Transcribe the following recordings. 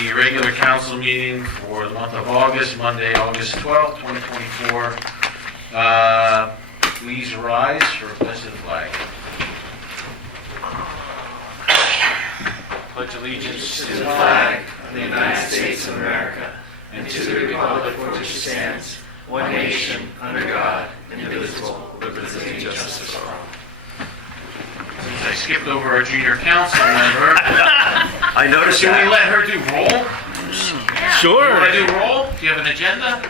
the regular council meeting for the month of August, Monday, August 12th, 2024. Please rise for a pledge to the flag. Pledge allegiance to the flag of the United States of America and to the republic for which it stands, one nation, under God, indivisible, with liberty and justice for all. Since I skipped over our junior council member, I noticed should we that. let her do roll? Sure. You want to do roll? Do you have an agenda?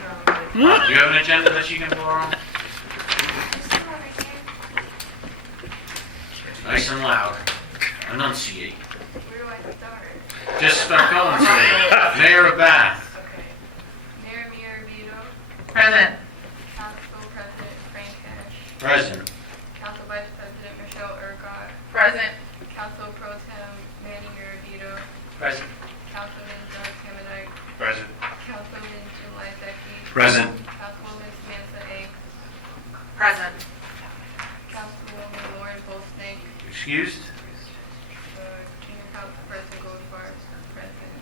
Do you have an agenda that you can borrow? Nice and loud. Enunciate. Where do I start? Just start going today. Mayor of Bath. Okay. Mayor Vito. Present. Council President Frank Cash. Present. Council Vice President Michelle Urquhart. Present. Council Pro Tem Manny Vito. Present. Councilman John Hammondike. Present. Councilman Jim Lysecki. Present. Councilwoman Samantha A. Present. Councilwoman Lauren Bolstink. Excused? Junior Council President Goldfarb. Present.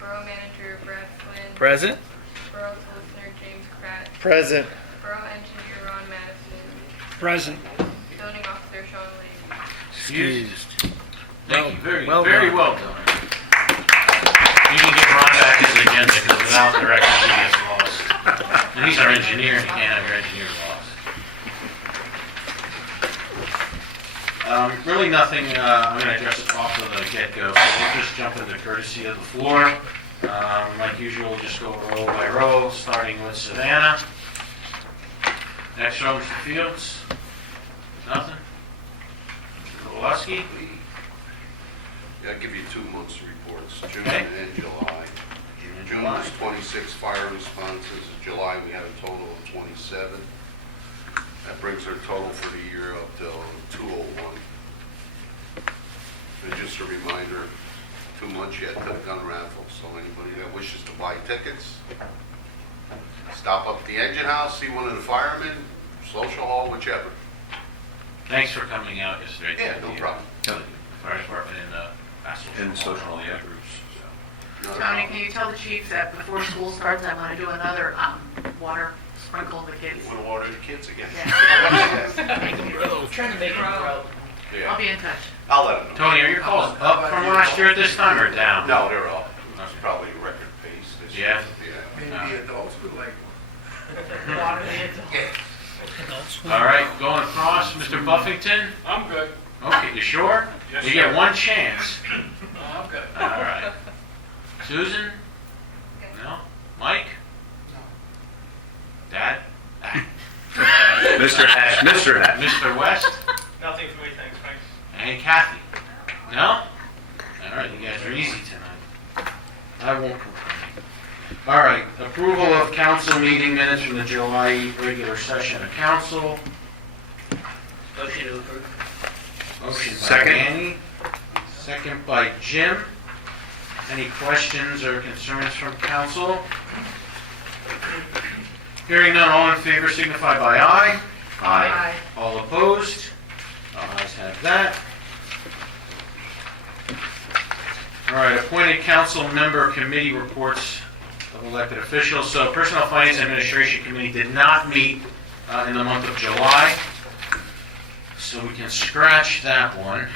Borough Manager Brad Flynn. Present. Borough Solicitor James Pratt. Present. Borough Engineer Ron Madison. Present. Zoning Officer Sean Lee. Excused. Thank you. Very well done. You can get Ron back his agenda because without directions he gets lost. And he's our engineer and you can't have your engineer lost. Really nothing, I'm going to address it off of the get-go, so we'll just jump into courtesy of the floor. Like usual, we'll just go row by row, starting with Savannah. Next row, Mr. Fields. Nothing? Mr. Kowalski? I'll give you 2 months reports, June Okay. and July. and June July. was 26 fire responses. In July, we had a total of 27. That brings our total for the year up to 201. And just a reminder, 2 months yet to the gun raffle, so anybody that wishes to buy tickets, stop up at the engine house, see one of the firemen, social hall, whichever. Thanks for coming out yesterday. Yeah, no problem. Fire department and And social media groups. Not a Tony, problem. can you tell the chief that before school starts, I want to do another water sprinkle the kids? Want to water the kids again? Yeah. Trying to make it grow. I'll Yeah, be in touch. I'll let them know. Tony, are your calls up from last year at this time or down? No, they're all. It's probably a record pace this year. Yeah? Yeah. Maybe adults would like one. Water the adults. All right, going across, Mr. Buffington? I'm good. Okay, you sure? Yes, You sir. get one chance. I'm good. All right. Susan? No? Mike? Dad? Mr. Hatch. Mr. Hatch. Mr. West? Nothing for me, thanks, Frank. And Kathy? No? All right, you guys are easy tonight. I won't complain. All right, approval of council meeting minutes from the July regular session of council. Motion to approve. Motion by Second. Danny, second by Jim. Any questions or concerns from council? Hearing none, all in favor signify by aye. Aye. All opposed? All ayes have that. All right, appointed council member committee reports of elected officials. So Personnel Finance Administration Committee did not meet in the month of July. So we can scratch that one.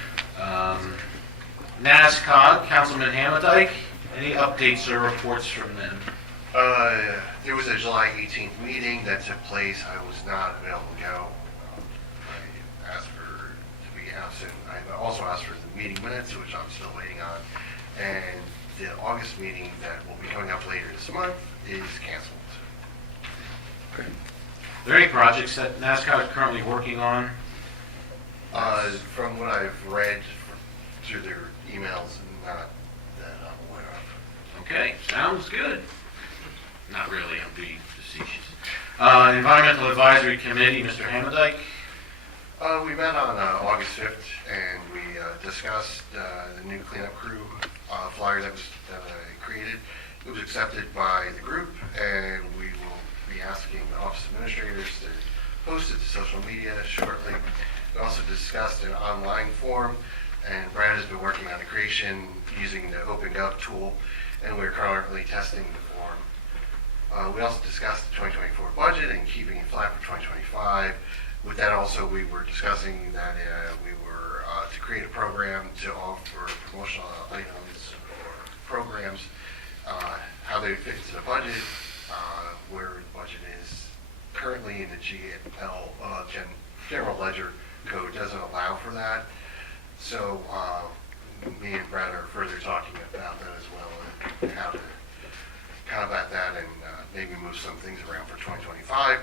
NASCOG, Councilman Hammondike, any updates or reports from them? There was a July 18th meeting that took place. I was not available to go. I asked for to be absent. I also asked for the meeting minutes, which I'm still waiting on. And the August meeting that will be coming up later this month is canceled. Are there any projects that NASCOG is currently working on? From what I've read through their emails, not that I'm aware of. Okay, sounds good. Not really, I'm being facetious. Environmental Advisory Committee, Mr. Hammondike. We met on August 5th and we discussed the new cleanup crew flyer that I created. It was accepted by the group and we will be asking the Office of Administrators to post it to social media shortly. We also discussed an online form and Brad has been working on the creation using the OpenGov tool, and we're currently testing the form. We also discussed the 2024 budget and keeping it flat for 2025. With that also, we were discussing that we were to create a program to offer promotional items or programs, how they fit into the budget, where the budget is currently in the GL, General Ledger Code doesn't allow for that. So me and Brad are further talking about that as well, and how to combat that and maybe move some things around for 2025.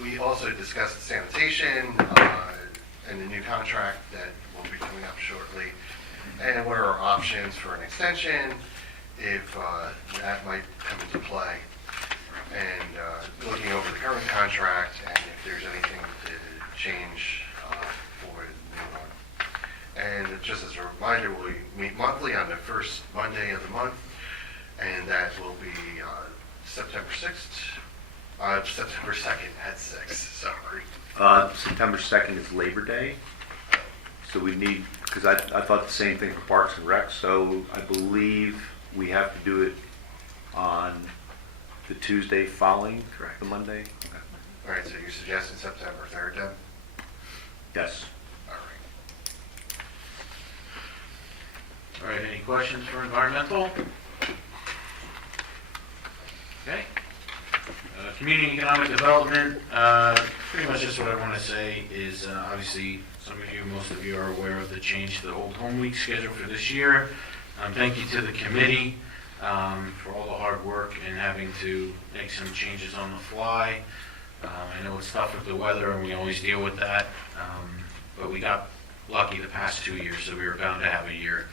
We also discussed sanitation and the new contract that will be coming up shortly, and what are our options for an extension if that might come into play, and looking over the current contract and if there's anything to change for the new one. And just as a reminder, we meet monthly on the first Monday of the month, and that will be September 6th, September 2nd at 6, sorry. September 2nd is Labor Day, so we need, because I thought the same thing for Parks and Rec, so I believe we have to do it on the Tuesday following the Monday? Okay. All right, so you're suggesting September 3rd then? Yes. All right. All right, any questions for environmental? Okay. Community economic development, pretty much just what I want to say is obviously some of you, most of you are aware of the change to the Old Home Week schedule for this year. Thank you to the committee for all the hard work and having to make some changes on the fly. I know it's tough with the weather and we always deal with that, but we got lucky the past 2 years, so we were bound to have a year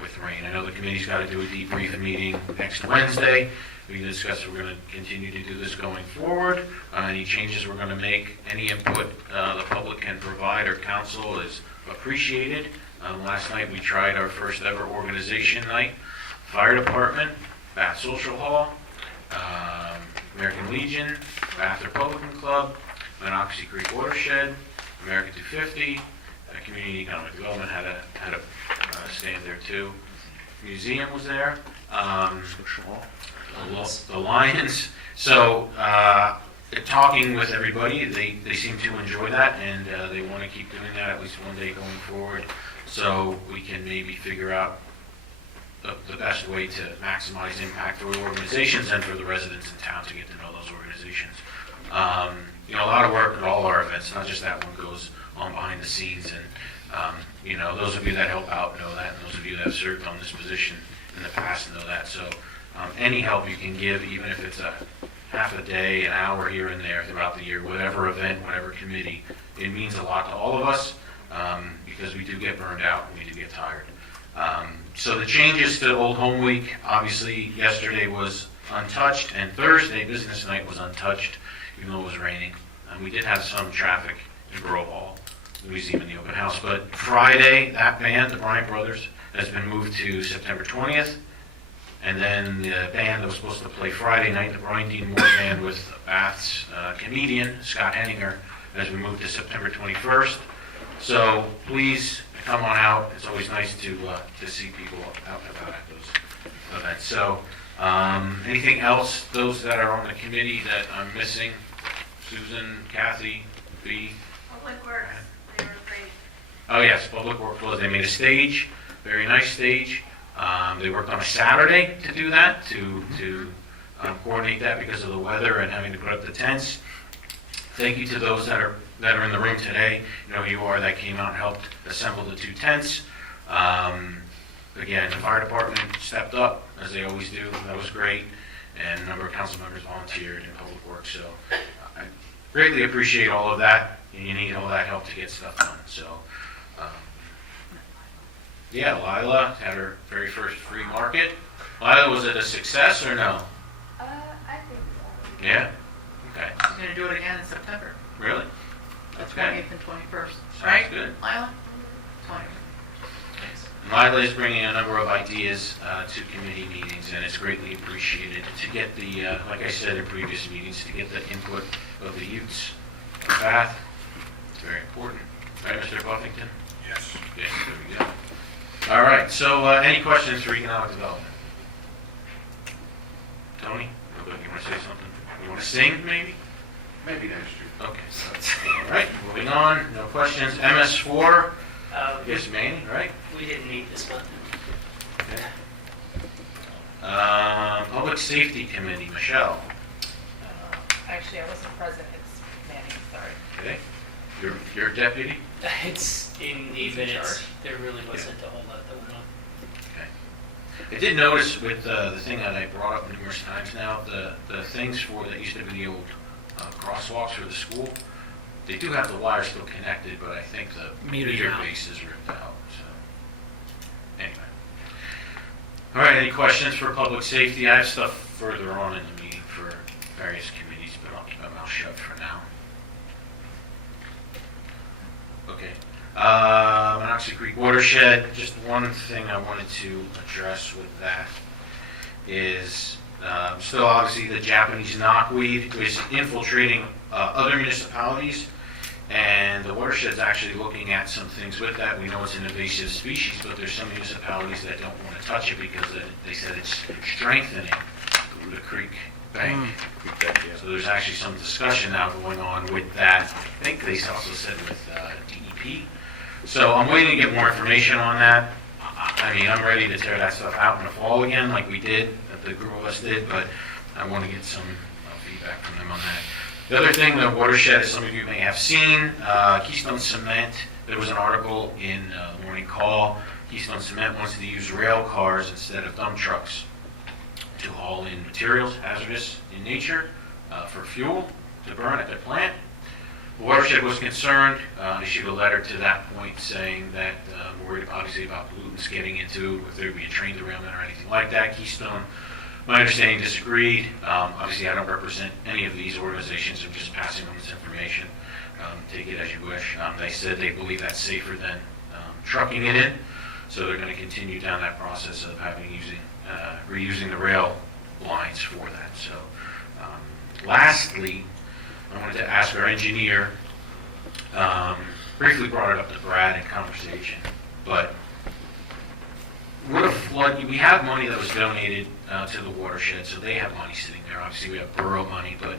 with rain. I know the committee's got to do a debrief meeting next Wednesday. We can discuss if we're going to continue to do this going forward. Any changes we're going to make, any input the public can provide or council is appreciated. Last night we tried our first ever organization night. Fire Department, Bath Social Hall, American Legion, Bath Republican Club, Monocacy Creek Watershed, America 250, Community Economic Development had a stand there too. Museum was there. Social Hall. The Lions. So talking with everybody, they seem to enjoy that, and they want to keep doing that at least one day going forward, so we can maybe figure out the best way to maximize impact for the organizations and for the residents in town to get to know those organizations. A lot of work at all our events, not just that one goes on behind the scenes, and those of you that help out know that, and those of you that have served on this position in the past know that. So any help you can give, even if it's a half a day, an hour here and there throughout the year, whatever event, whatever committee, it means a lot to all of us because we do get burned out and we do get tired. So the changes to Old Home Week, obviously yesterday was untouched, and Thursday, business night, was untouched, even though it was raining. We did have some traffic in Borough Hall, the museum, and the open house. But Friday, that band, the Bryant Brothers, has been moved to September 20th. And then the band that was supposed to play Friday night, the Brian Dean Moore Band with Bath's comedian, Scott Henninger, has been moved to September 21st. So please come on out. It's always nice to see people out and about at those events. So anything else, those that are on the committee that I'm missing? Susan, Kathy, B. Public Works, they were great. Oh yes, Public Works was. They made a stage, very nice stage. They worked on a Saturday to do that, to coordinate that because of the weather and having to put up the tents. Thank you to those that are in the room today. You know who you are, that came out and helped assemble the 2 tents. Again, the fire department stepped up, as they always do. That was great. And a number of council members volunteered in Public Works. So I greatly appreciate all of that. And you need all that help to get stuff done. So yeah, Lila had her very first free market. Lila, was it a success or no? I think so. Yeah? Okay. We're going to do it again in September, Really? the Okay. 20th and 21st. Sounds Right, good. Lila? 20th. Thanks. Lila is bringing a number of ideas to committee meetings, and it's greatly appreciated to get the, like I said in previous meetings, to get the input of the youths of Bath. It's very important. Right, Mr. Buffington? so any questions for economic development? Tony, you want to say something? You want to sing, maybe? Maybe next year. Okay. All right, moving on, no questions. MS4, yes, Manny, right? We didn't meet this month. Okay. Public Safety Committee, Michelle. Actually, I wasn't present, it's Manny, sorry. Okay. Your deputy? It's in the He's in minutes. charge. There really wasn't a whole lot that went on. Okay. I did notice with the thing that I brought up numerous times now, the things that used to be the old crosswalks for the school, they do have the wire still connected, but I think the meter base is ripped out, so. Anyway. All right, any questions for public safety? I have stuff further on in the meeting for various committees, but I'll keep my mouth shut for now. Okay. Monocacy Creek watershed, just one thing I wanted to address with that is still obviously the Japanese knotweed is infiltrating other municipalities, and the watershed's actually looking at some things with that. We know it's an invasive species, but there's some municipalities that don't want to touch it because they said it's strengthening the creek bank. So there's actually some discussion now going on with that. I think they also said with DEP. So I'm waiting to get more information on that. I mean, I'm ready to tear that stuff out in the fall again, like we did, that the group of us did, but I want to get some feedback from them on that. The other thing, the watershed, as some of you may have seen, Keystone Cement, there was an article in the Morning Call. Keystone Cement wants to use rail cars instead of dump trucks to haul in materials hazardous in nature for fuel to burn at their plant. The watershed was concerned, issued a letter to that point saying that we're worried obviously about pollutants getting into, if there would be a train derailment or anything like that. Keystone, my understanding, disagreed. Obviously, I don't represent any of these organizations. I'm just passing on this information. Take it as you wish. They said they believe that's safer than trucking it in, so they're going to continue down that process of reusing the rail lines for that. So, lastly, I wanted to ask our engineer, briefly brought it up to Brad in conversation, but would a flood, we have money that was donated to the watershed, so they have money sitting there. Obviously, we have borough money, but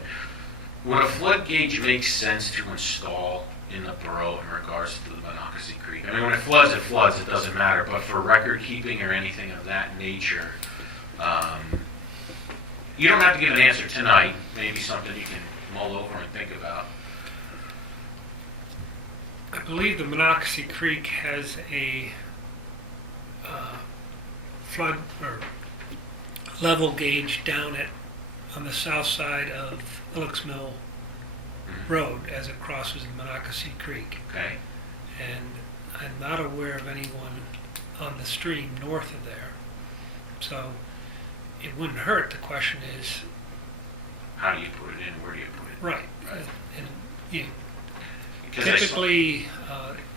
would a flood gauge make sense to install in the borough in regards to the Monocacy Creek? I mean, when it floods, it doesn't matter, but for record keeping or anything of that nature, you don't have to give an answer tonight, maybe something you can mull over and think about. I believe the Monocacy Creek has a flood or level gauge down on the south side of Illick's Mill Road as it crosses the Monocacy Creek. Okay. And I'm not aware of anyone on the stream north of there. So it wouldn't hurt. The question is, How do you put it in? Where do you put it? right, and you Because I saw- typically,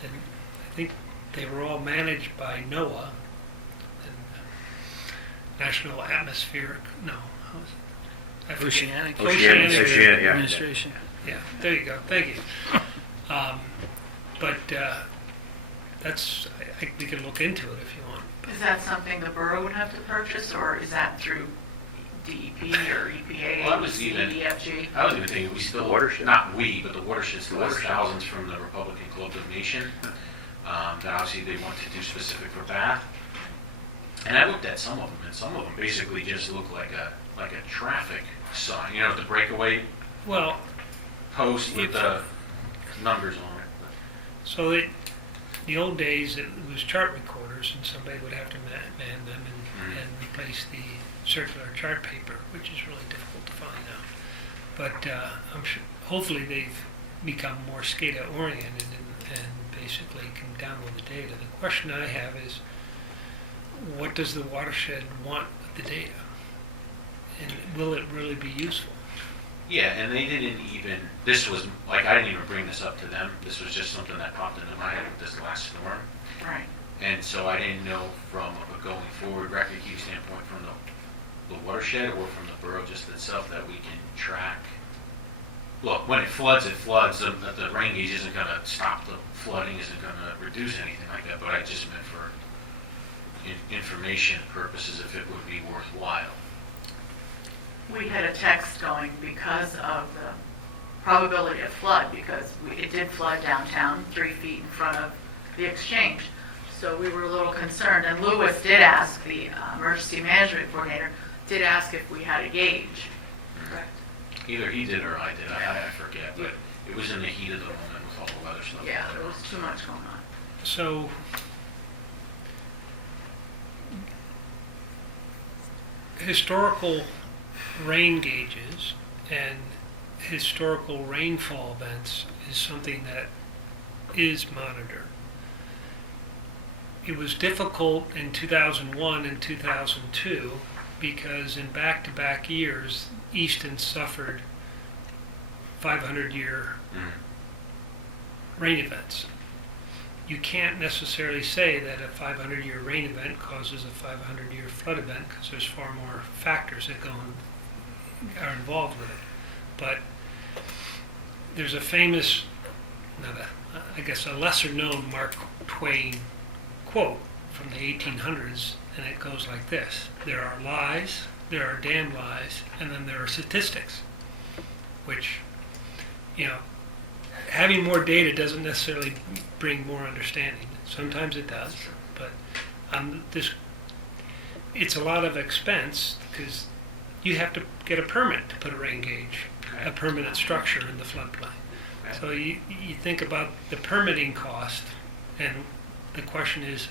and I think they were all managed by NOAA, and National Atmospheric, no, how is it? I forget. Oceanic. Oceanic, yeah. Administration. Yeah, there you go, thank you. But that's, we can look into it if you want. Is that something the borough would have to purchase, or is that through DEP or EPA, Well, I was even- CEFG? I was going to think we still, The watershed. not we, but the watershed still has thousands from the Republican Club of Nation that obviously they want to do specific for Bath. And I looked at some of them, and some of them basically just look like a traffic sign, you know, the breakaway Well, post with the numbers on it. so the old days, it was chart recorders, and somebody would have to man them and replace the circular chart paper, which is really difficult to find now. But I'm sure, hopefully they've become more SCADA oriented and basically can download the data. The question I have is, what does the watershed want with the data? And will it really be useful? Yeah, and they didn't even, this was, like, I didn't even bring this up to them. This was just something that popped into my head with this last storm. Right. And so I didn't know from a going forward record keep standpoint from the watershed or from the borough just itself that we can track. Look, when it floods, the rain gauge isn't going to stop the flooding, isn't going to reduce anything like that, but I just meant for information purposes if it would be worthwhile. We had a text going because of the probability of flood, because it did flood downtown 3 feet in front of the exchange. So we were a little concerned, and Lewis did ask, the emergency management coordinator, did ask if we had a gauge. Correct. Either he did or I did, I forget, but it was in the heat of the moment with all the weather stuff. Yeah, there was too much going on. So, historical rain gauges and historical rainfall events is something that is monitored. It was difficult in 2001 and 2002 because in back-to-back years, Easton suffered 500-year rain events. You can't necessarily say that a 500-year rain event causes a 500-year flood event because there's far more factors that are involved with it. But there's a famous, I guess a lesser-known Mark Twain quote from the 1800s, and it goes like this: there are lies, there are damn lies, and then there are statistics, which, having more data doesn't necessarily bring more understanding. Sometimes it does, but it's a lot of expense because you have to get a permit to put a rain gauge, a permanent structure in the floodplain. So you think about the permitting cost, and the question is,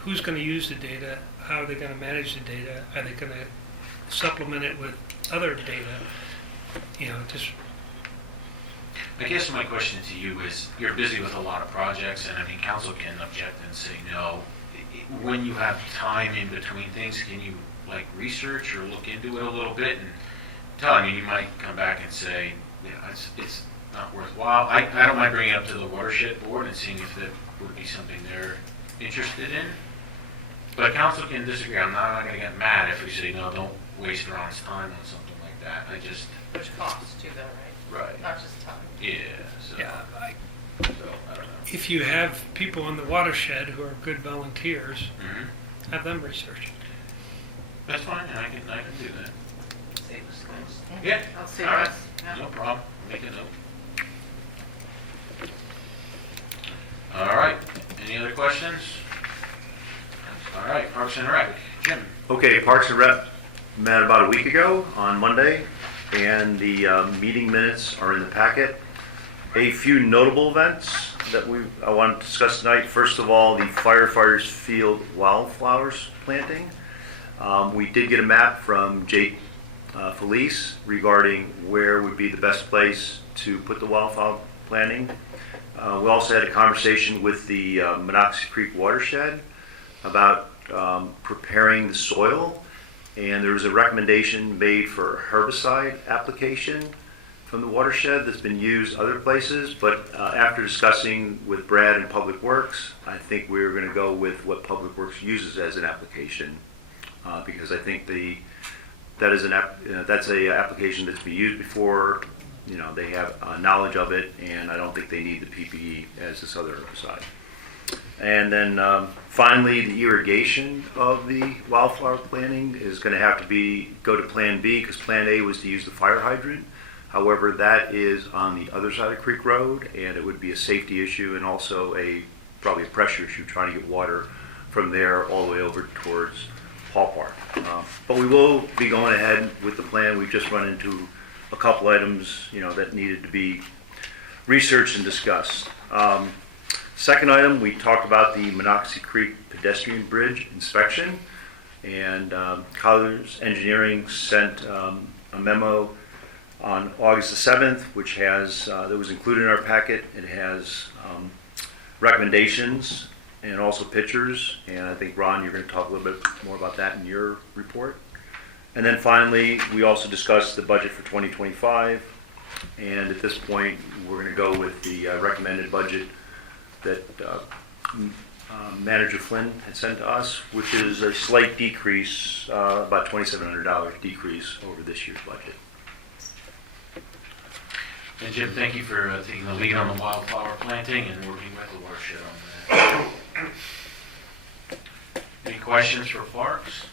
who's going to use the data? How are they going to manage the data? Are they going to supplement it with other data? I guess my question to you is, you're busy with a lot of projects, and I mean, council can object and say no. When you have time in between things, can you research or look into it a little bit and tell? I mean, you might come back and say, it's not worthwhile. I don't mind bringing it up to the watershed board and seeing if that would be something they're interested in. But council can disagree. I'm not going to get mad if we say, no, don't waste Ron's time on something like that. There's costs too, though, right? Right. Not just time. Yeah. So, Yeah, I don't know. if you have people in the watershed who are good volunteers, Mm-hmm. have them research. That's fine. I can do that. Save us guys. Yeah. I'll save All right. us. Yeah. No problem. Make a note. All right. Any other questions? All right. Parks and Rec. Jim. Okay, Parks and Rec met about a week ago on Monday, and the meeting minutes are in the packet. A few notable events that I want to discuss tonight. First of all, the firefighters field wildflowers planting. We did get a map from Jake Felice regarding where would be the best place to put the wildflower planting. We also had a conversation with the Monocacy Creek watershed about preparing the soil, and there was a recommendation made for a herbicide application from the watershed that's been used other places, but after discussing with Brad in Public Works, I think we're going to go with what Public Works uses as an application, because I think that's an application that's been used before. They have knowledge of it, and I don't think they need the PPE as this other herbicide. And then finally, the irrigation of the wildflower planting is going to have to go to Plan B, because Plan A was to use the fire hydrant. However, that is on the other side of Creek Road, and it would be a safety issue and also probably a pressure issue trying to get water from there all the way over towards Hall Park. But we will be going ahead with the plan. We've just run into a couple items, that needed to be researched and discussed. Second item, we talked about the Monocacy Creek pedestrian bridge inspection, and Colliers Engineering sent a memo on August the 7th, which that was included in our packet. It has recommendations and also pictures, and I think, Ron, you're going to talk a little bit more about that in your report. And then finally, we also discussed the budget for 2025, and at this point, we're going to go with the recommended budget that Manager Flynn had sent to us, which is a slight decrease, about $2,700 decrease over this year's budget. And Jim, thank you for taking the lead on the wildflower planting and working with the watershed on that. questions for Parks?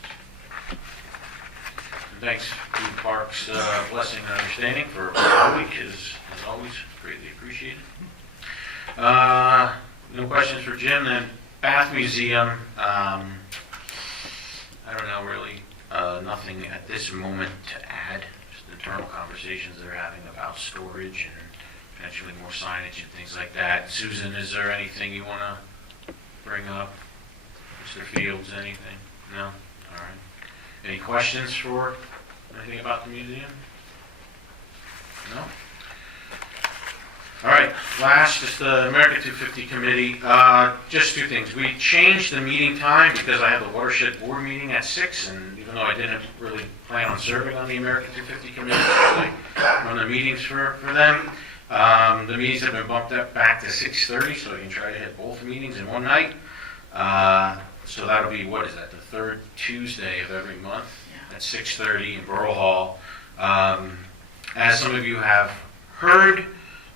And thanks to Parks' blessing and understanding for a week is, as always, greatly appreciated. No questions for Jim, then Bath Museum, I don't know really, nothing at this moment to add, just internal conversations they're having about storage and potentially more signage and things like that. Susan, is there anything you want to bring up? Mr. Fields, anything? No? All right. Any questions for anything about the museum? No? All right, last, just the America 250 Committee. Just two things. We changed the meeting time because I have the Watershed Board meeting at 6, and even though I didn't really plan on serving on the America 250 Committee, I really run the meetings for them. The meetings have been bumped up back to 6:30, so you can try to hit both meetings in one night. So that'll be, what is that, the third Tuesday of every month at 6:30 in Borough Hall. As some of you have heard,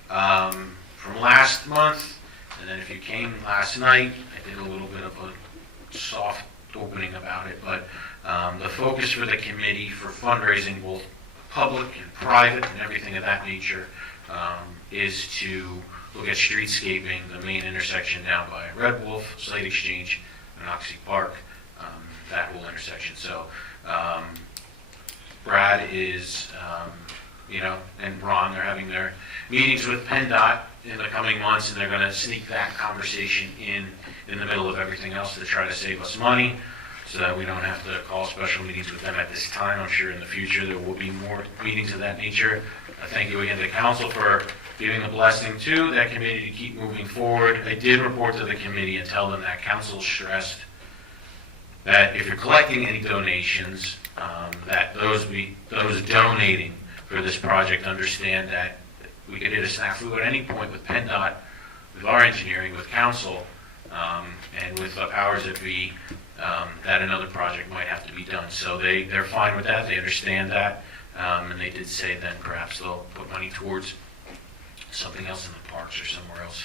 from last month, and then if you came last night, I did a little bit of a soft opening about it, but the focus for the committee for fundraising, both public and private and everything of that nature, is to look at streetscaping the main intersection down by Red Wolf, Slate Exchange, and Oxy Park, that whole intersection. So Brad is, and Ron, they're having their meetings with PennDOT in the coming months, and they're going to sneak that conversation in the middle of everything else to try to save us money so that we don't have to call special meetings with them at this time. I'm sure in the future there will be more meetings of that nature. I thank you again to council for giving the blessing to that committee to keep moving forward. I did report to the committee and tell them that council stressed that if you're collecting any donations, that those donating for this project understand that we could hit a snafu at any point with PennDOT, with our engineering, with council, and with the powers that be, that another project might have to be done. So they're fine with that, they understand that, and they did say then perhaps they'll put money towards something else in the parks or somewhere else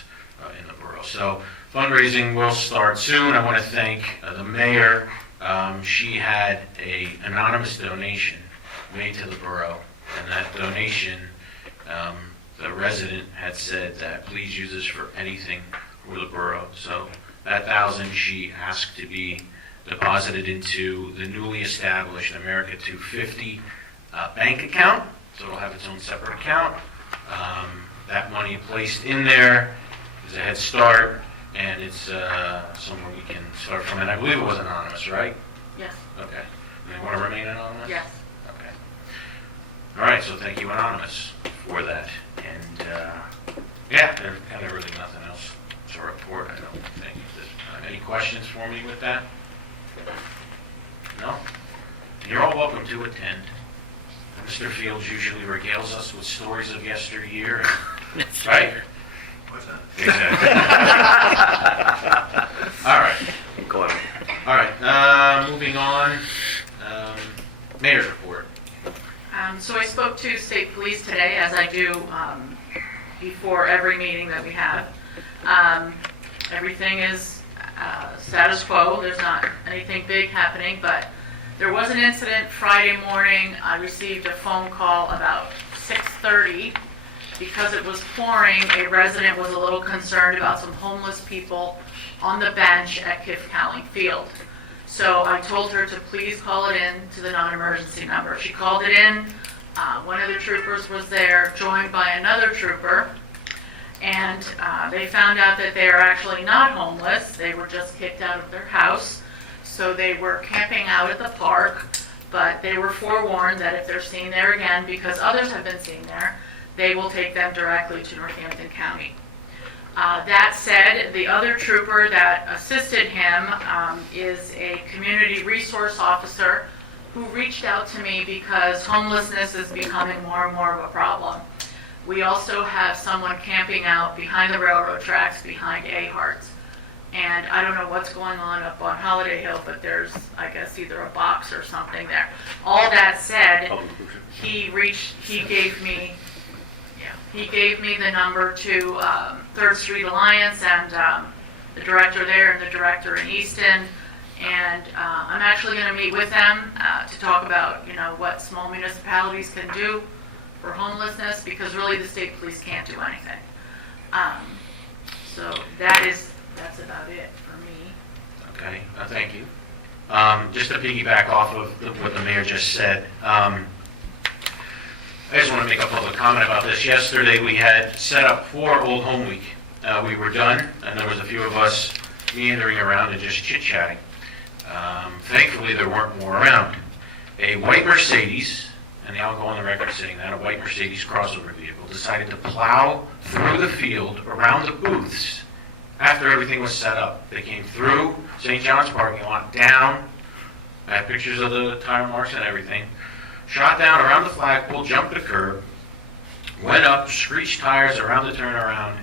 in the borough. So fundraising will start soon. I want to thank the mayor. She had an anonymous donation made to the borough, and that donation, the resident had said that please use this for anything for the borough. So that $1,000 she asked to be deposited into the newly established America 250 bank account. So it'll have its own separate account. That money placed in there is a head start, and it's somewhere we can start from. And I believe it was anonymous, right? Yes. Okay. And they want to remain anonymous? Yes. Okay. All right, so thank you, Anonymous, for that. And, yeah, there's kind of really nothing else to report, I don't think. Any questions for me with that? No? You're all welcome to attend. Mr. Fields usually regales us with stories of yesteryear. Right? What's that? Exactly. All right. Go ahead. All right, moving on. Mayor's report. So I spoke to state police today, as I do before every meeting that we have. Everything is status quo. There's not anything big happening, but there was an incident Friday morning. I received a phone call about 6:30 because it was pouring. A resident was a little concerned about some homeless people on the bench at Kif-Cowling Field. So I told her to please call it in to the non-emergency number. She called it in. One of the troopers was there, joined by another trooper, and they found out that they are actually not homeless. They were just kicked out of their house. So they were camping out at the park, but they were forewarned that if they're seen there again, because others have been seen there, they will take them directly to Northampton County. That said, the other trooper that assisted him is a community resource officer who reached out to me because homelessness is becoming more and more of a problem. We also have someone camping out behind the railroad tracks behind Ahart's. And I don't know what's going on up on Holiday Hill, but there's, I guess, either a box or something there. All that said, he gave me the number to 3rd Street Alliance and the director there and the director in Easton. And I'm actually going to meet with them to talk about, what small municipalities can do for homelessness, because really the state police can't do anything. So that's about it for me. Okay, thank you. Just to piggyback off of what the mayor just said, I just want to make a public comment about this. Yesterday, we had set up for Old Home Week. We were done, and there was a few of us meandering around and just chit-chatting. Thankfully, there weren't more around. A white Mercedes, and I'll go on the record saying that, a white Mercedes crossover vehicle decided to plow through the field around the booths after everything was set up. They came through St. John's parking lot, down, I have pictures of the tire marks and everything, shot down around the flagpole, jumped the curb, went up, screeched tires around the turnaround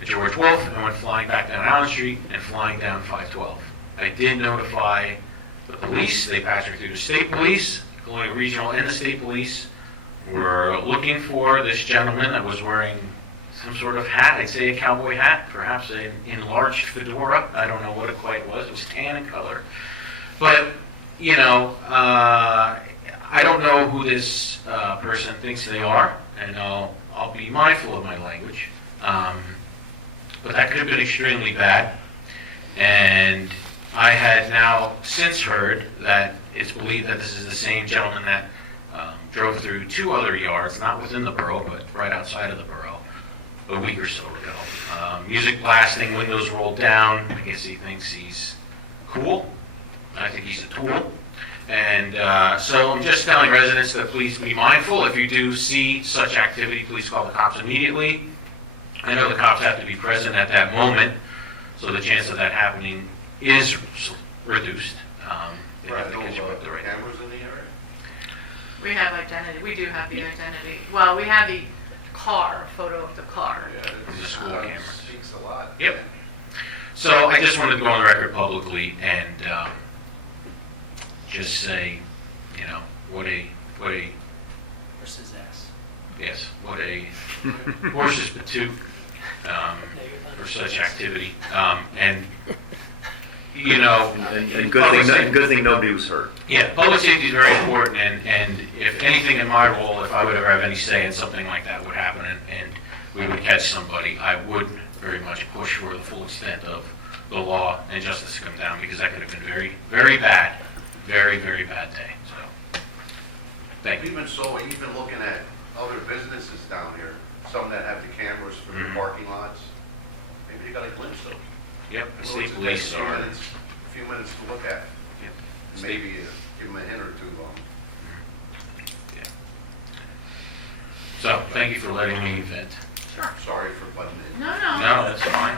at George Wolfe, and went flying back down Allen Street and flying down 512. I did notify the police. They passed me through the state police, Colonial Regional and the state police. We're looking for this gentleman that was wearing some sort of hat. I'd say a cowboy hat, perhaps an enlarged fedora. I don't know what it quite was. It was tan in color. But, I don't know who this person thinks they are, and I'll be mindful of my language. But that could have been extremely bad. And I had now since heard that it's believed that this is the same gentleman that drove through two other yards, not within the borough, but right outside of the borough, a week or so ago. Music blasting, windows rolled down. I guess he thinks he's cool. I think he's a tool. And so I'm just telling residents to please be mindful. If you do see such activity, please call the cops immediately. I know the cops have to be present at that moment, so the chance of that happening is reduced. They have to catch you up the right time. Cameras in the area? We have identity. We do have the identity. Well, we have the car, photo of the car. Yeah, It's a school camera. Speaks a lot. Yep. So I just wanted to go on the record publicly and just say, what a Versus S. yes, what a horse's patoot for such activity. And And good thing nobody was hurt. yeah, public safety is very important, and if anything in my role, if I would ever have any say in something like that would happen and we would catch somebody, I would very much push for the full extent of the law and justice to come down, because that could have been very, very bad, very, very bad day. So, thank you. Even so, even looking at other businesses down here, some that have the cameras for the Mhm. parking lots, maybe they got a glimpse of them. Yep, the Well, state it's police a few are. minutes- a few minutes to look at. Yep. Maybe give them a hint or two. Yeah. So, thank you for letting me vent. Sorry for butting in. No. No, that's fine.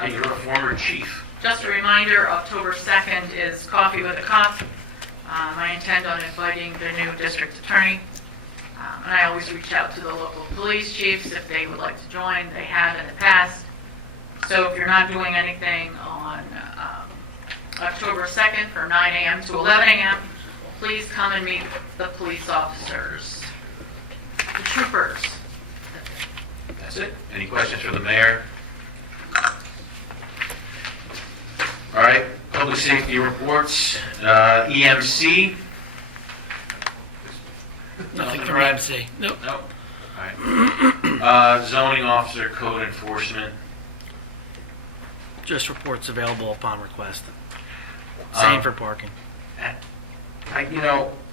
Hey, you're a former chief. Just a reminder, October 2nd is Coffee with a Cop. I intend on inviting the new district attorney. And I always reach out to the local police chiefs if they would like to join. They have in the past. So if you're not doing anything on October 2nd from 9 a.m. to 11 a.m., please come and meet the police officers, the troopers. That's it. Any questions for the mayor? All right, public safety reports, EMC. Nothing from MC. Nope. Nope. All right. Zoning officer, code enforcement. Just reports available upon request. Same Um, for parking.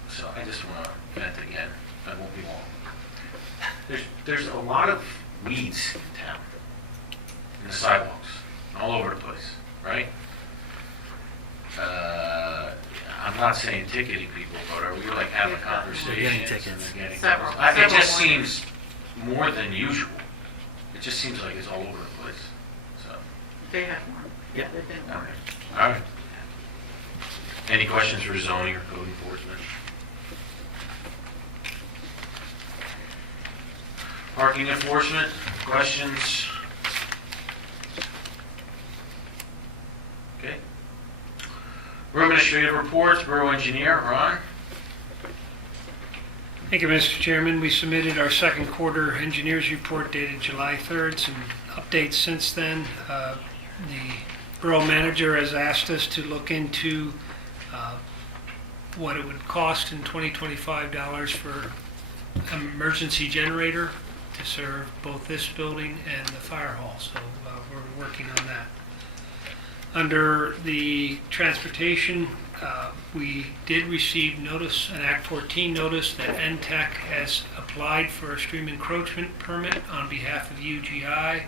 So I just want to vent again. I won't be long. There's a lot of weeds in town, in the sidewalks, all over the place, right? I'm not saying ticketing people, but are we like having conversations? getting tickets. and getting- Several It just more. seems more than usual. It just seems like it's all over the place. So, They have more. Yeah, they've been more. okay. All right. Any questions for zoning or code enforcement? Parking enforcement, questions? Okay. Borough administrative reports, borough engineer, Ron? Thank you, Mr. Chairman. We submitted our second quarter engineers report dated July 3rd. Some updates since then. The borough manager has asked us to look into what it would cost in 2025 dollars for an emergency generator to serve both this building and the fire hall. So we're working on that. Under the transportation, we did receive notice, an Act 14 notice, that NTEC has applied for a stream encroachment permit on behalf of UGI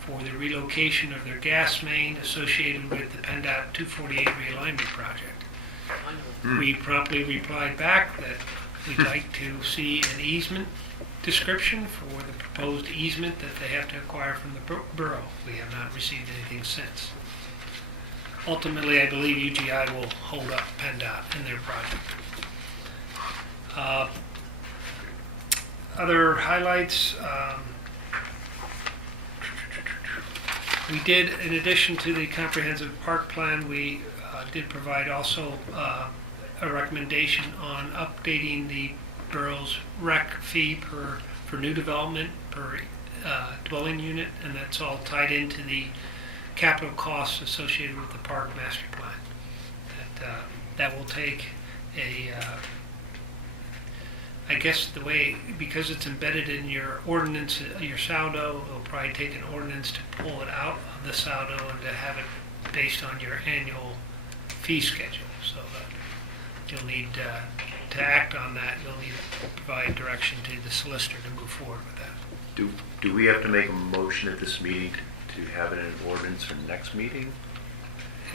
for the relocation of their gas main associated with the PennDOT 248 realignment project. We promptly replied back that we'd like to see an easement description for the proposed easement that they have to acquire from the borough. We have not received anything since. Ultimately, I believe UGI will hold up PennDOT in their project. Other highlights, we did, in addition to the comprehensive park plan, we did provide also a recommendation on updating the borough's rec fee for new development per dwelling unit, and that's all tied into the capital costs associated with the park master plan. That will take I guess the way, because it's embedded in your ordinance, your saldo, it'll probably take an ordinance to pull it out of the saldo and to have it based on your annual fee schedule. So you'll need to act on that. You'll need to provide direction to the solicitor to move forward with that. Do we have to make a motion at this meeting to have it in an ordinance for next meeting?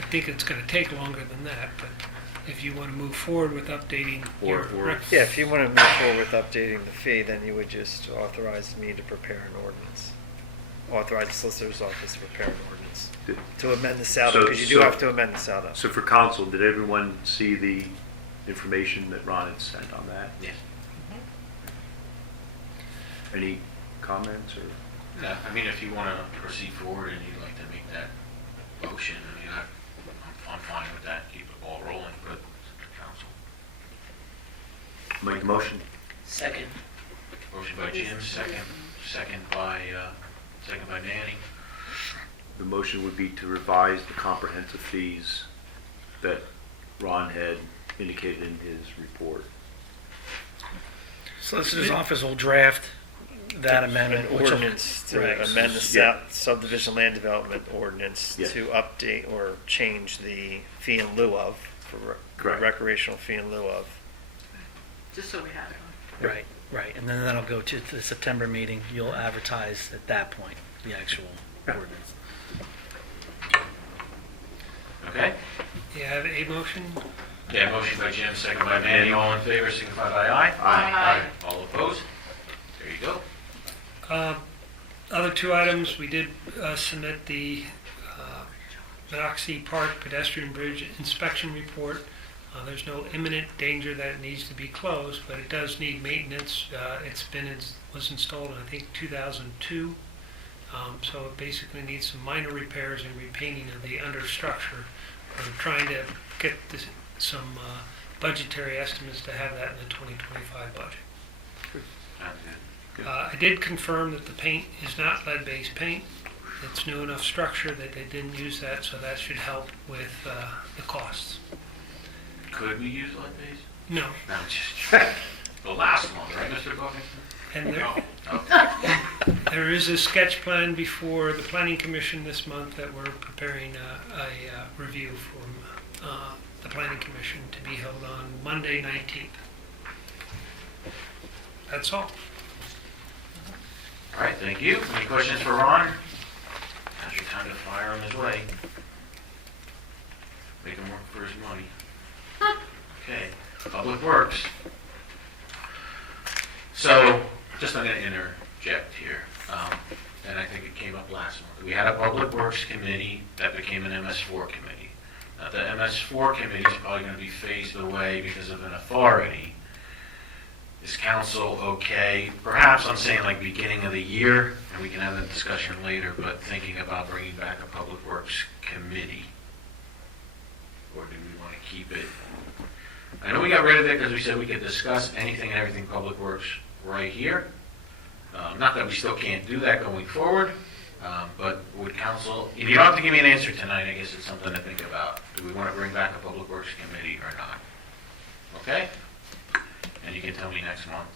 I think it's going to take longer than that, but if you want to move forward with updating your Yeah, if you want to move forward with updating the fee, then you would just authorize me to prepare an ordinance. Authorize the solicitor's office to prepare an ordinance to amend the saldo, because you do have to amend the saldo. So for council, did everyone see the information that Ron had sent on that? Yes. Any comments or? Yeah, I mean, if you want to proceed forward and you'd like to make that motion, I mean, I'm fine with that, keep the ball rolling, but council. Make the motion. Second. Motion by Jim, second by Manny. The motion would be to revise the comprehensive fees that Ron had indicated in his report. Solicitor's office will draft that amendment. An which will- ordinance to Right. amend the Yeah. subdivision land development ordinance Yeah. to update or change the fee in lieu of, for Correct. recreational fee in lieu of. Just so we have it. Right, right. And then that'll go to the September meeting. You'll advertise at that point the actual ordinance. Okay? You have a motion? Yeah, motion by Jim, second by Manny. All in favor, signify by aye. Aye. All opposed? There you go. Other two items, we did submit the Monocacy Park pedestrian bridge inspection report. There's no imminent danger that it needs to be closed, but it does need maintenance. Was installed in, I think, 2002. So it basically needs some minor repairs and repainting of the understructure. We're trying to get some budgetary estimates to have that in the 2025 budget. Sounds good. I did confirm that the paint is not lead-based paint. It's new enough structure that they didn't use that, so that should help with the costs. Could we use lead base? No, No, just the last one, right, Mr. Buffington? and No. there is a sketch plan before the Planning Commission this month that we're preparing a review from the Planning Commission to be held on Monday, 19th. That's all. All right, thank you. Any questions for Ron? Now's your time to fire him his way. Make him work for his money. Okay, Public Works. So, just I'm going to interject here, and I think it came up last month. We had a Public Works committee that became an MS4 committee. Now, the MS4 committee is probably going to be phased away because of an authority. Is council okay? Perhaps I'm saying like beginning of the year, and we can have that discussion later, but thinking about bringing back a Public Works committee. Or do we want to keep it? I know we got rid of it because we said we could discuss anything and everything Public Works right here. Not that we still can't do that going forward, But would council, if you don't have to give me an answer tonight, I guess it's something to think about. Do we want to bring back a Public Works Committee or not? Okay? And you can tell me next month.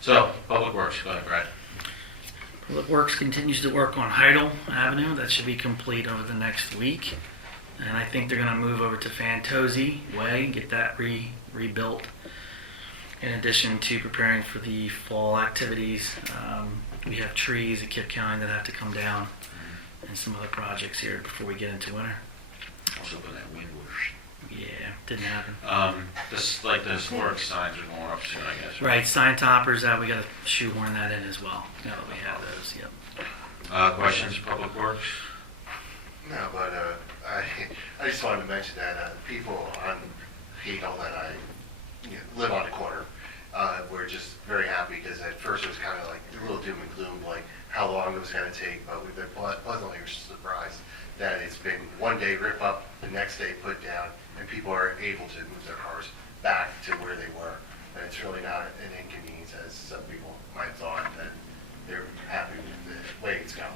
So, Public Works, go ahead, Brad. Public Works continues to work on Heidel Avenue. That should be complete over the next week. And I think they're going to move over to Fantozzi Way, get that rebuilt. In addition to preparing for the fall activities, we have trees at Kip County that have to come down and some other projects here before we get into winter. Also put that wind whoosh. Yeah, didn't happen. Like the historic signs are going up soon, I guess. Right, sign toppers, we got to shoehorn that in as well, now that we have those, yep. Questions, Public Works? No, but I just wanted to mention that people on Hegel that I live on the corner were just very happy because at first it was kind of like a little doom and gloom, like how long it was going to take, but we've been pleasantly surprised that it's been one day rip up, the next day put down, and people are able to move their cars back to where they were. And it's really not an inconvenience as some people might have thought, and they're happy with the way it's going.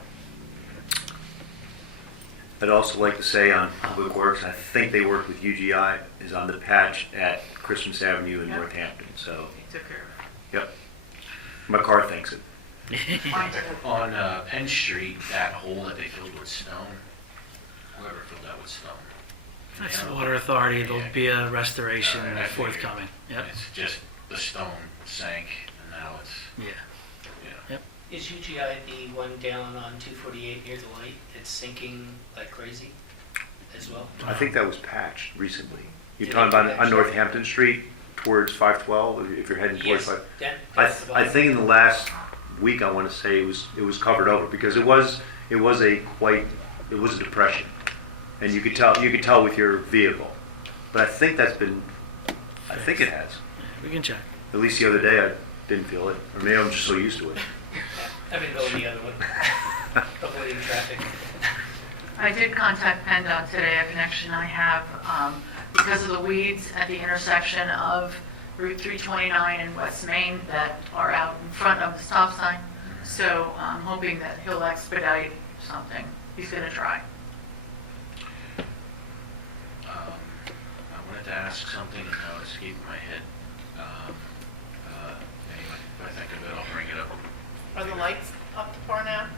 I'd also like to say on Public Works, I think they worked with UGI, is on the patch at Christmas Avenue in Yep. Northampton, so, He took care of yep. My car thinks it. it. Fine. On Penn Street, that hole that they filled with stone, whoever filled that with stone. That's Yeah. the Water Authority, there'll be a restoration I figured. forthcoming, yep, It's just the stone sank, and now it's, yeah. Is UGI the one down on 248 near the light that's sinking like crazy as well? I think that was patched recently. You're Did talking they do about that? on Northampton Street towards 512, if you're heading towards Yes, 5. that's the I bottom. think in the last week, I want to say it was covered over because it was a depression, and you could tell with your vehicle. But I think it has. Yeah, we can check. At least the other day, I didn't feel it, or maybe I'm just so used to it. I've been going the other way, avoiding traffic. I did contact PennDOT today, a connection I have, because of the weeds at the intersection of Route 329 and West Main that are out in front of the stop sign. So I'm hoping that he'll expedite something. He's going to try. I wanted to ask something, and now it escaped my head. Anyway, if I think of it, I'll bring it up. Are the lights up to par now?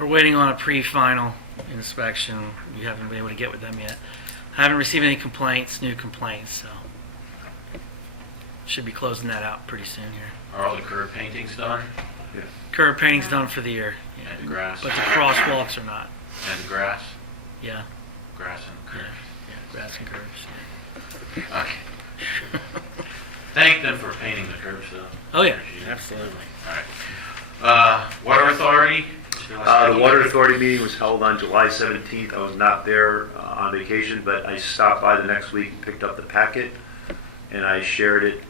We're waiting on a pre-final inspection. We haven't been able to get with them yet. I haven't received any complaints, new complaints, so should be closing that out pretty soon here. Are all the curb paintings done? Curb painting's done for the year, yeah. And the grass? But the crosswalks are not. And the grass? Yeah, Grass and yeah, curb. yeah, grass and curbs. Okay. Thank them for painting the curbs, though. Oh yeah, Appreciate it. absolutely. All right. Water Authority? The Water Authority meeting was held on July 17th. I was not there on vacation, but I stopped by the next week and picked up the packet, and I shared it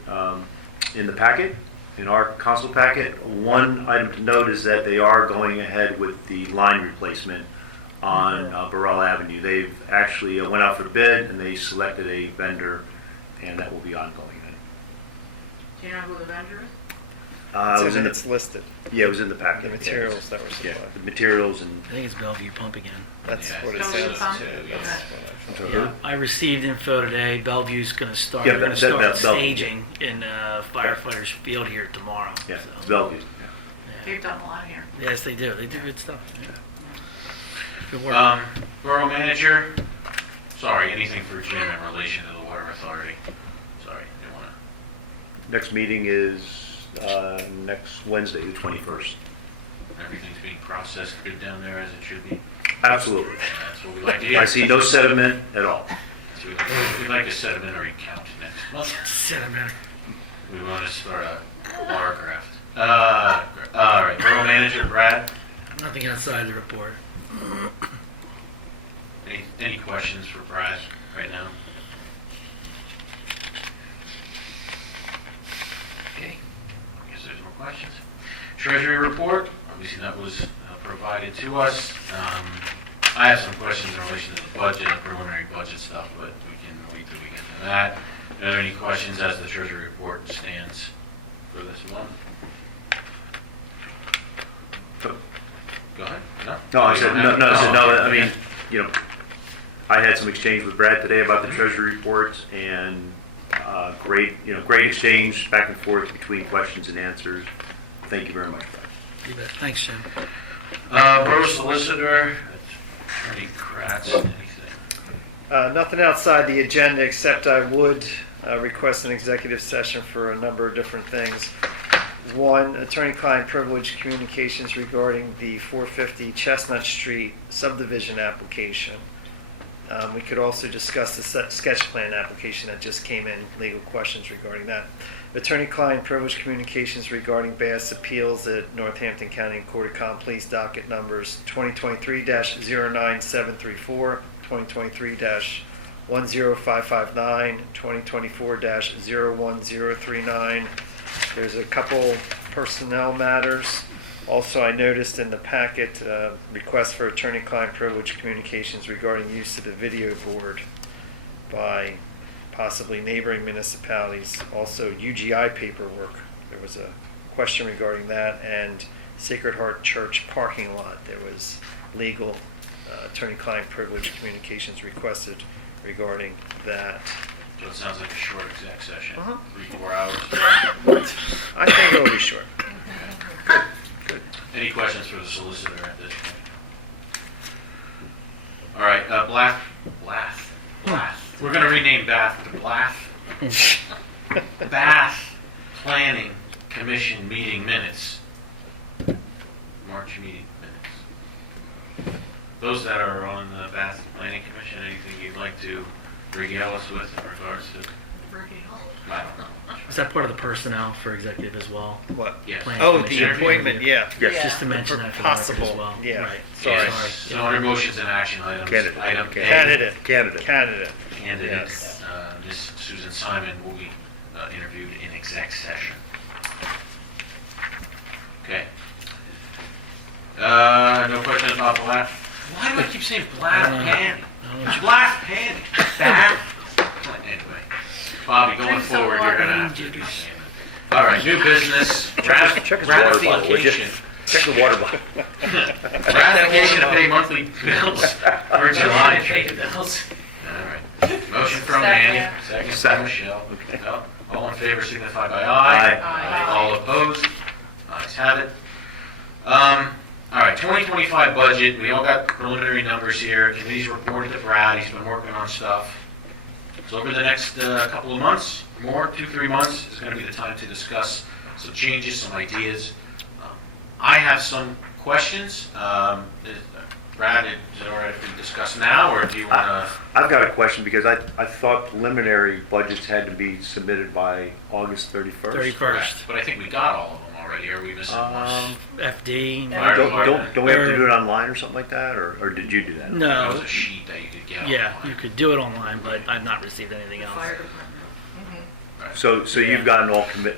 in the packet, in our council packet. One item to note is that they are going ahead with the line replacement on Borough Avenue. They've actually went out for bid, and they selected a vendor, and that will be ongoing. Do you know who the vendor is? It was in It's listed, yeah, it was in the packet. the materials that were Yeah, supplied. the materials and. I think it's Bellevue Pump again. That's Yeah, what it it's says Bellevue Pump? too. Okay. That's what I Yeah, I received info today. Bellevue's going to start. Yeah, They're going to that- start that- Bellevue. staging in firefighters' field here tomorrow. Yeah, so, it's Bellevue. yeah. They've done a lot here. Yes, they do. They do good stuff. Yeah. Good work. Borough Manager? Sorry, anything for Jim in relation to the Water Authority? Sorry, didn't want to. Next meeting is next Wednesday, the 21st. Everything's being processed good down there as it should be. Absolutely. That's what we like to hear. I see no sediment at all. So we'd like a sedimentary count next month. Sentimental. We want to start a watercraft. All right, Borough Manager Brad, Nothing outside the report. any questions for Brad right now? Okay, I guess there's more questions. Treasury report, obviously that was provided to us. I have some questions in relation to the budget, the preliminary budget stuff, but we can wait till we get to that. Are there any questions as the Treasury report stands for this month? Go ahead. No? No, I said, no, I said, no, I okay. mean, you know, I had some exchange with Brad today about the treasury reports and, great exchange back and forth between questions and answers. Thank you very much, Brad. You bet. Thanks, Jim. Borough Solicitor, Attorney Kratz, anything? Nothing outside the agenda, except I would request an executive session for a number of different things. One, attorney-client privilege communications regarding the 450 Chestnut Street subdivision application. We could also discuss the sketch plan application that just came in, legal questions regarding that. Attorney-client privilege communications regarding Bass appeals at Northampton County Court of Common Pleas docket numbers 2023-09734, 2023-10559, 2024-01039. There's a couple personnel matters. Also, I noticed in the packet, request for attorney-client privilege communications regarding use of the video board by possibly neighboring municipalities. Also, UGI paperwork. There was a question regarding that, and Sacred Heart Church parking lot. There was legal attorney-client privilege communications requested regarding that. So it sounds like a short exec session, Uh-huh. 3-4 hours. I think it'll be short. Any questions for the solicitor at this point? All right, Blath. We're going to rename Bath to Blath. Bath Planning Commission meeting minutes. March meeting minutes. Those that are on the Bath Planning Commission, anything you'd like to regale us with in regards to? I don't know. Is that part of the personnel for executive as well? What? Yes. Planning Oh, commission? the appointment, yeah. Yes. Just to mention that for the record Possible, as well. yeah. Right. Sorry. Yes. So under motions and action items. Candidate. Item A. Candidate. Candidate. Candidate. Candidate, Yes. Ms. Susan Simon will be interviewed in exec session. Okay. No questions about Blath? Why do I keep saying Blath Pandy? Blath Pandy. Bath. Anyway, Bobby, going Drink some forward, you're water. gonna have to do saying it. All right, new business. Check his water bottle, would you? Ratification. Check the water bottle. Ratification to pay monthly bills for July and pay the bills. All right. Motion from Manny, second from Second. Michelle. No? All in favor signify by aye. Aye. All opposed? Ayes have it. All right, 2025 budget, we all got preliminary numbers here. Committee's reported to Brad, he's been working on stuff. So over the next couple of months, more, 2-3 months, is going to be the time to discuss some changes, some ideas. I have some questions. Brad, is it all right if we discuss now, or do you want to? I've got a question because I thought preliminary budgets had to be submitted by August 31st. 31st. But I think we got all of them already. Are we missing one? FD. Fire department. Don't we have to do it online or something like that, or did you do that? That No. was a sheet that you could get. Yeah, online. you could do it online, but I've not received anything else. Fire department. So you've gotten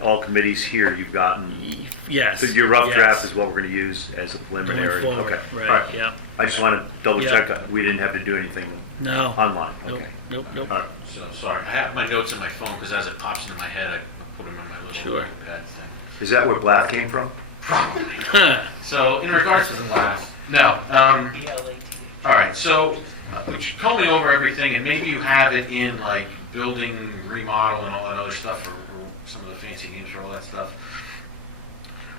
all committees here. You've gotten. Yes. So your rough yes. draft is what we're going to use as a Going preliminary. forward. Okay. Right. All right. Yep. I just want to double Yeah. check that we didn't have to do anything No. online. Nope. Okay. Nope. Nope. All right. So sorry, I have my notes in my phone because as it pops into my head, I put them in my little Sure. notepad thing. Is that where Blath came from? Probably. So in regards to the last, no. All right, so tell me over everything, and maybe you have it in like building remodel and all that other stuff, or some of the fancy names for all that stuff.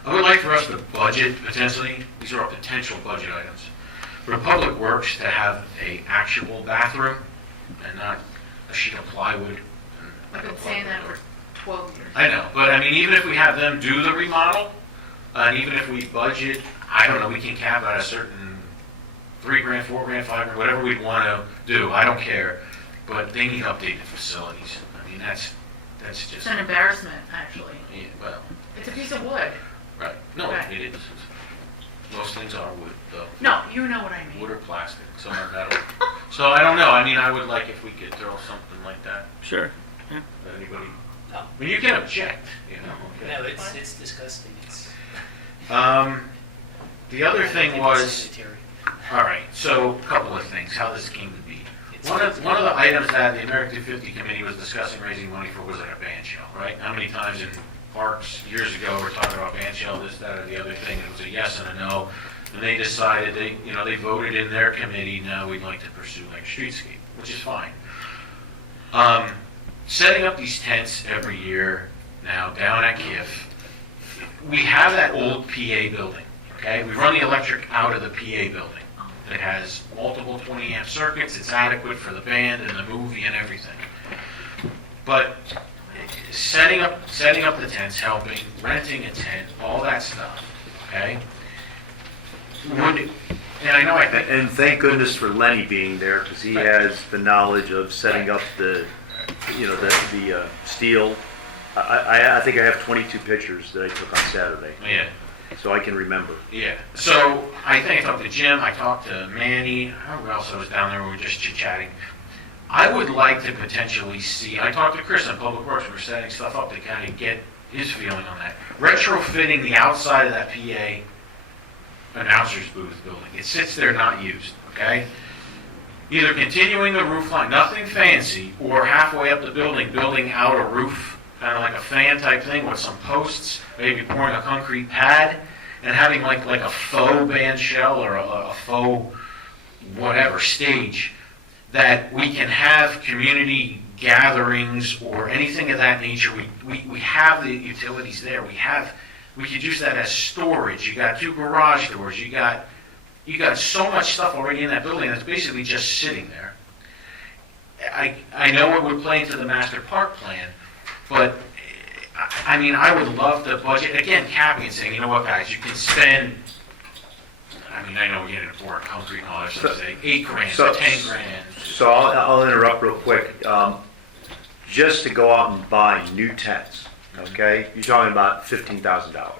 I would like for us to budget potentially. These are our potential budget items for Public Works to have a actual bathroom and not a sheet of plywood. I've been saying that for 12 years. I know, but I mean, even if we have them do the remodel, and even if we budget, I don't know, we can cap at a certain $3,000, $4,000, $5,000, whatever we want to do. I don't care, but they need updated facilities. I mean, that's It's just an embarrassment, actually. yeah, well, It's a piece of wood. right. No, Right. it is. Most things are wood, though. No, you know what I mean. Wood or plastic, some are metal. So I don't know. I mean, I would like if we could throw something like that. Sure. That anybody? No. I mean, you can object, you know. Okay. No, it's disgusting. It's The other thing was, sanitary. all right, so a couple of things, how this came to be. One of the items that the American 250 committee was discussing raising money for was like a band shell, right? How many times in Parks years ago were talking about ban shell, this, that, or the other thing. It was a yes and a no. And they decided, they voted in their committee, now we'd like to pursue like streetscape, which is fine. Setting up these tents every year now down at KIF, we have that old PA building, okay? We run the electric out of the PA building. It has multiple 20 amp circuits, it's adequate for the band and the movie and everything. But setting up the tents, helping, renting a tent, all that stuff, okay? And I know And thank goodness for Lenny being there, because he has the knowledge of setting up the steel. I think I have 22 pictures that I took on Saturday, yeah. so I can remember. Yeah, so I talked to Jim, I talked to Manny, who else was down there, we were just chit-chatting. I would like to potentially see, I talked to Chris in Public Works, we were setting stuff up to kind of get his feeling on that. Retrofitting the outside of that PA announcer's booth building. It sits there not used, okay? Either continuing the roof line, nothing fancy, or halfway up the building, building out a roof, kind of like a fan type thing with some posts, maybe pouring a concrete pad, and having like a faux band shell or a faux whatever stage that we can have community gatherings or anything of that nature. We have the utilities there. We could use that as storage. You got 2 garage doors. You got so much stuff already in that building that's basically just sitting there. I know it would play into the master park plan, but I mean, I would love to budget, again, capping and saying, you know what, guys, you can spend, I mean, I know we're getting into concrete and all that stuff, say $8 grand, So- 10 grand. So I'll interrupt real quick. Just to go out and buy new tents, okay? You're talking about $15,000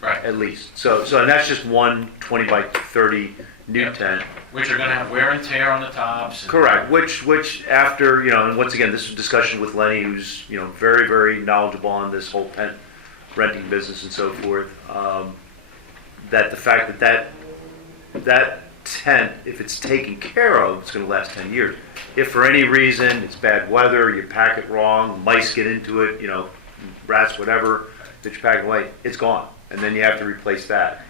Right, at least. So and that's just one 20 by 30 new Yep. tent. which are gonna have wear and tear on the tops. and- Correct. Which after and once again, this is a discussion with Lenny, who's very, very knowledgeable on this whole tent renting business and so forth. That the fact that tent, if it's taken care of, it's going to last 10 years. If for any reason it's bad weather, you pack it wrong, mice get into it, rats, whatever, that you pack it away, it's gone, and then you have to replace that.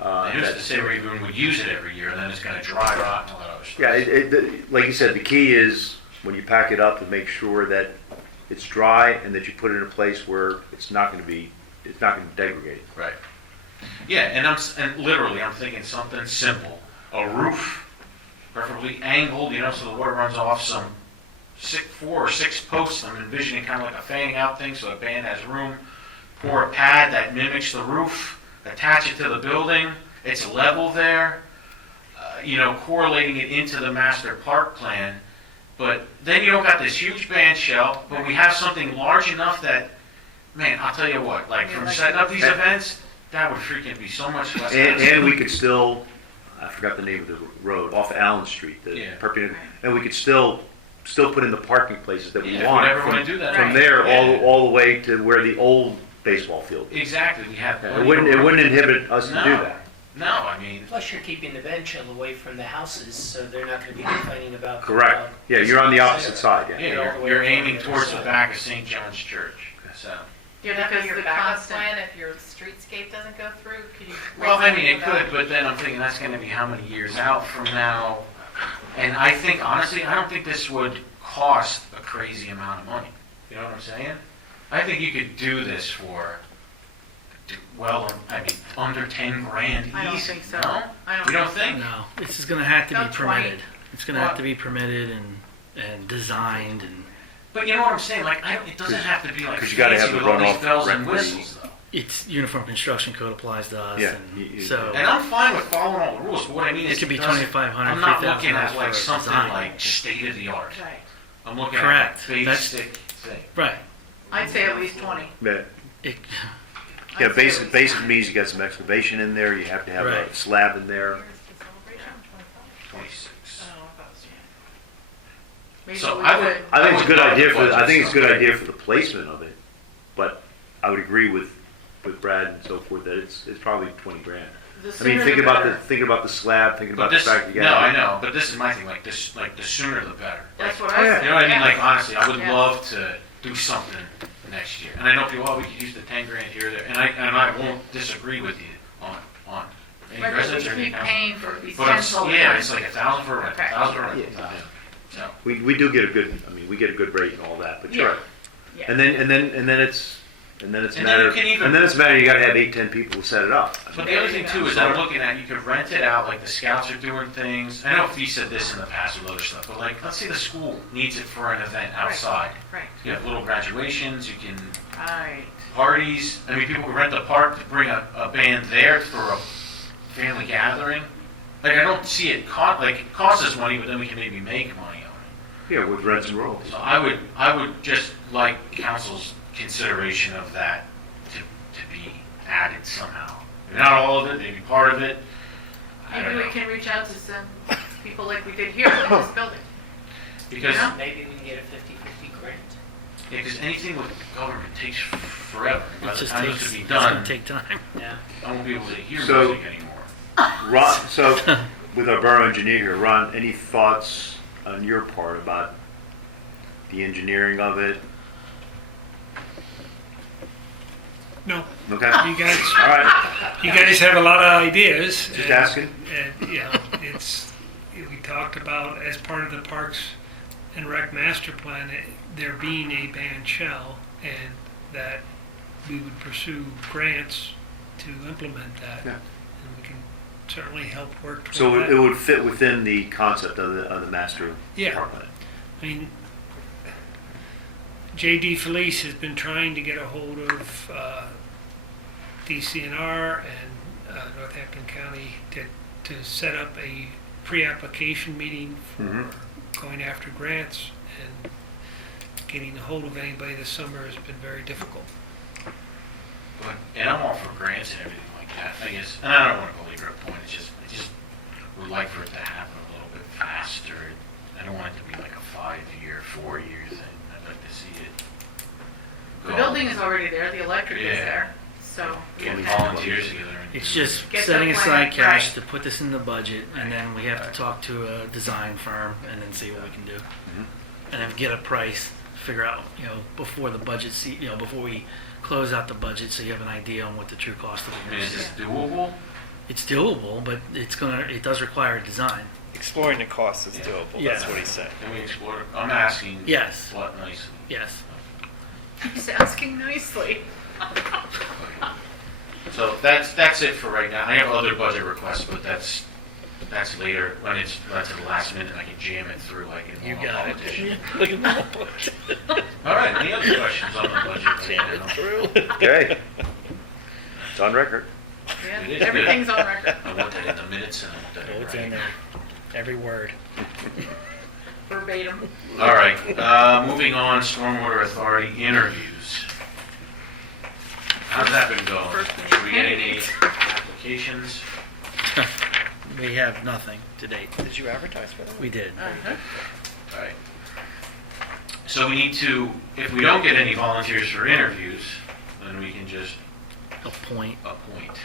Who's to say we even would use it every year, and then it's gonna dry rot and all that other stuff. Yeah, like you said, the key is when you pack it up to make sure that it's dry and that you put it in a place where it's not going to degrade. Right. Yeah, and literally, I'm thinking something simple. A roof, preferably angled, so the water runs off some 4 or 6 posts. I'm envisioning kind of like a fanning out thing, so the band has room. Pour a pad that mimics the roof, attach it to the building. It's level there. Correlating it into the master park plan. But then you don't got this huge band shell, but we have something large enough that, man, I'll tell you what, like from setting up these events, that would freaking be so much less. And we could still, I forgot the name of the road, off Allen Street, Yeah. and we could still put in the parking places that we Yeah, if want. we ever want to do that. From Right. there, Yeah. all the way to where the old baseball field is. Exactly, we have. It wouldn't inhibit us to do No. that. No, I mean, Plus, you're keeping the band shell away from the houses, so they're not going to be complaining about. Correct. Yeah, you're on the opposite side, yeah. yeah, you're aiming towards the back of St. John's Church, so. Yeah, Because because your the backup constant, plan, if your streetscape doesn't go through, could you? Well, I mean, it raise something could, but then I'm thinking that's gonna be how many years out from now? And I think, honestly, I don't think this would cost a crazy amount of money. You know what I'm saying? I think you could do this for, under 10 grand easy. I don't think so. No? I don't You don't think think? No, this is going to have to be About 20. permitted. It's going to have to be permitted and designed and But you know what I'm saying? Like, it doesn't have to be like 'Cause you gotta fancy have the with all these runoff bells and reference. whistles, though. it's uniform construction code applies to us. Yeah, And so And I'm fine with following all the rules, but what I mean is it could be doesn't- 2,500, I'm not 3,000 looking at for like a something design. like state of the art. Right. I'm looking Correct. at a basic thing. right. I'd say at least 20. Yeah. It, Yeah, I'd say at basic least means you got some excavation in there, you have to have a Right. slab in there. Where's the celebration? 26. Maybe So we I would- could- I think it's a good I would idea budget I think it's a good something. idea for the placement of it, but I would agree with Brad and so forth that it's probably 20 grand. the I mean, sooner think the about better. the slab, thinking But about the this, fact you no, I got. know, but this is my thing, like the sooner the better. That's what Oh, I yeah. said. You know what I mean? yeah. Like, honestly, I would Yeah. love to do something next year. And I know people, oh, we could use the 10 grand here or there, and I won't disagree with you on any But residents we or any keep council. paying for these But I'm, 10 solar yeah, panels. it's like 1,000 for a rent, Okay. 1,000 for a rent. Yeah. So, We do get a good, I mean, we get a good rate and all that, but you're Yeah. right. Yeah. And then it's a And then matter, you can even- and then it's a matter, you gotta have 8, 10 people to set it up. but the other thing too is I'm looking at, you could rent it out, like the scouts are doing things. I know you said this in the past with other stuff, but like, let's say the school needs it for an event outside. Right, You have little graduations, you can, right. parties. I mean, people could rent the park to bring a band there for a family gathering. Like, I don't see it it costs us money, but then we can maybe make money on Yeah, with rents and rolls. it. So I would just like council's consideration of that to be added somehow. Not all of it, maybe part of it. I don't Maybe we know. can reach out to some people like we did here in this building. Because, Yeah. Maybe we can get a 50/50 grant. because anything with government takes forever. By It the just time takes, it's to be it's gonna done, take time. Yeah. I won't be able to hear So- music anymore. Ron, so with our borough engineer here, Ron, any thoughts on your part about the engineering of it? No, Okay, you guys, all right, you guys have a lot of ideas. just asking. And, yeah, we talked about as part of the Parks and Rec Master Plan, there being a band shell, and that we would pursue grants to implement that. Yeah. And we can certainly help work toward So that. it would fit within the concept of the master Yeah. park plan. I mean, J.D. Felice has been trying to get a hold of DCNR and Northampton County to set up a pre-application meeting for Mhm. going after grants, and getting a hold of anybody this summer has been very difficult. But, and I'm all for grants and everything like that, I guess. And I don't want to belabor a point. I just would like for it to happen a little bit faster. I don't want it to be like a 5-year, 4-year thing. I'd like to see it The go. building is already there, the electric is Yeah. there, so. we Get have the to- volunteers together. And It's just Get the setting plan, aside cash right. to put this in the budget, and then we have to talk to a design firm and then see what we can do. And then get a price, figure out, before the budget, before we close out the budget, so you have an idea on what the true cost of I it mean, is is. this doable? It's doable, but it does require a design. Exploring the cost is doable, that's Yeah. what he said. Can we explore it? I'm asking. Yes. What nicely. Yes. He's asking nicely. So that's it for right now. I have other budget requests, but that's later when it's at the last minute and I can jam it through like in You normal got it. politician. Look at that. All right. Any other questions on the budget? Right now? Okay, it's on record. Yeah, It is everything's on record, I want that in the minutes and I want that in It's in writing. there. Every word. verbatim. All right, moving on, Stormwater Authority interviews. How's that been going? First Did we get any candidates. applications? We have nothing to date. Did you advertise for that? We did. Uh-huh. All right. So we need to, if we don't get any volunteers for interviews, then we can just Appoint. appoint.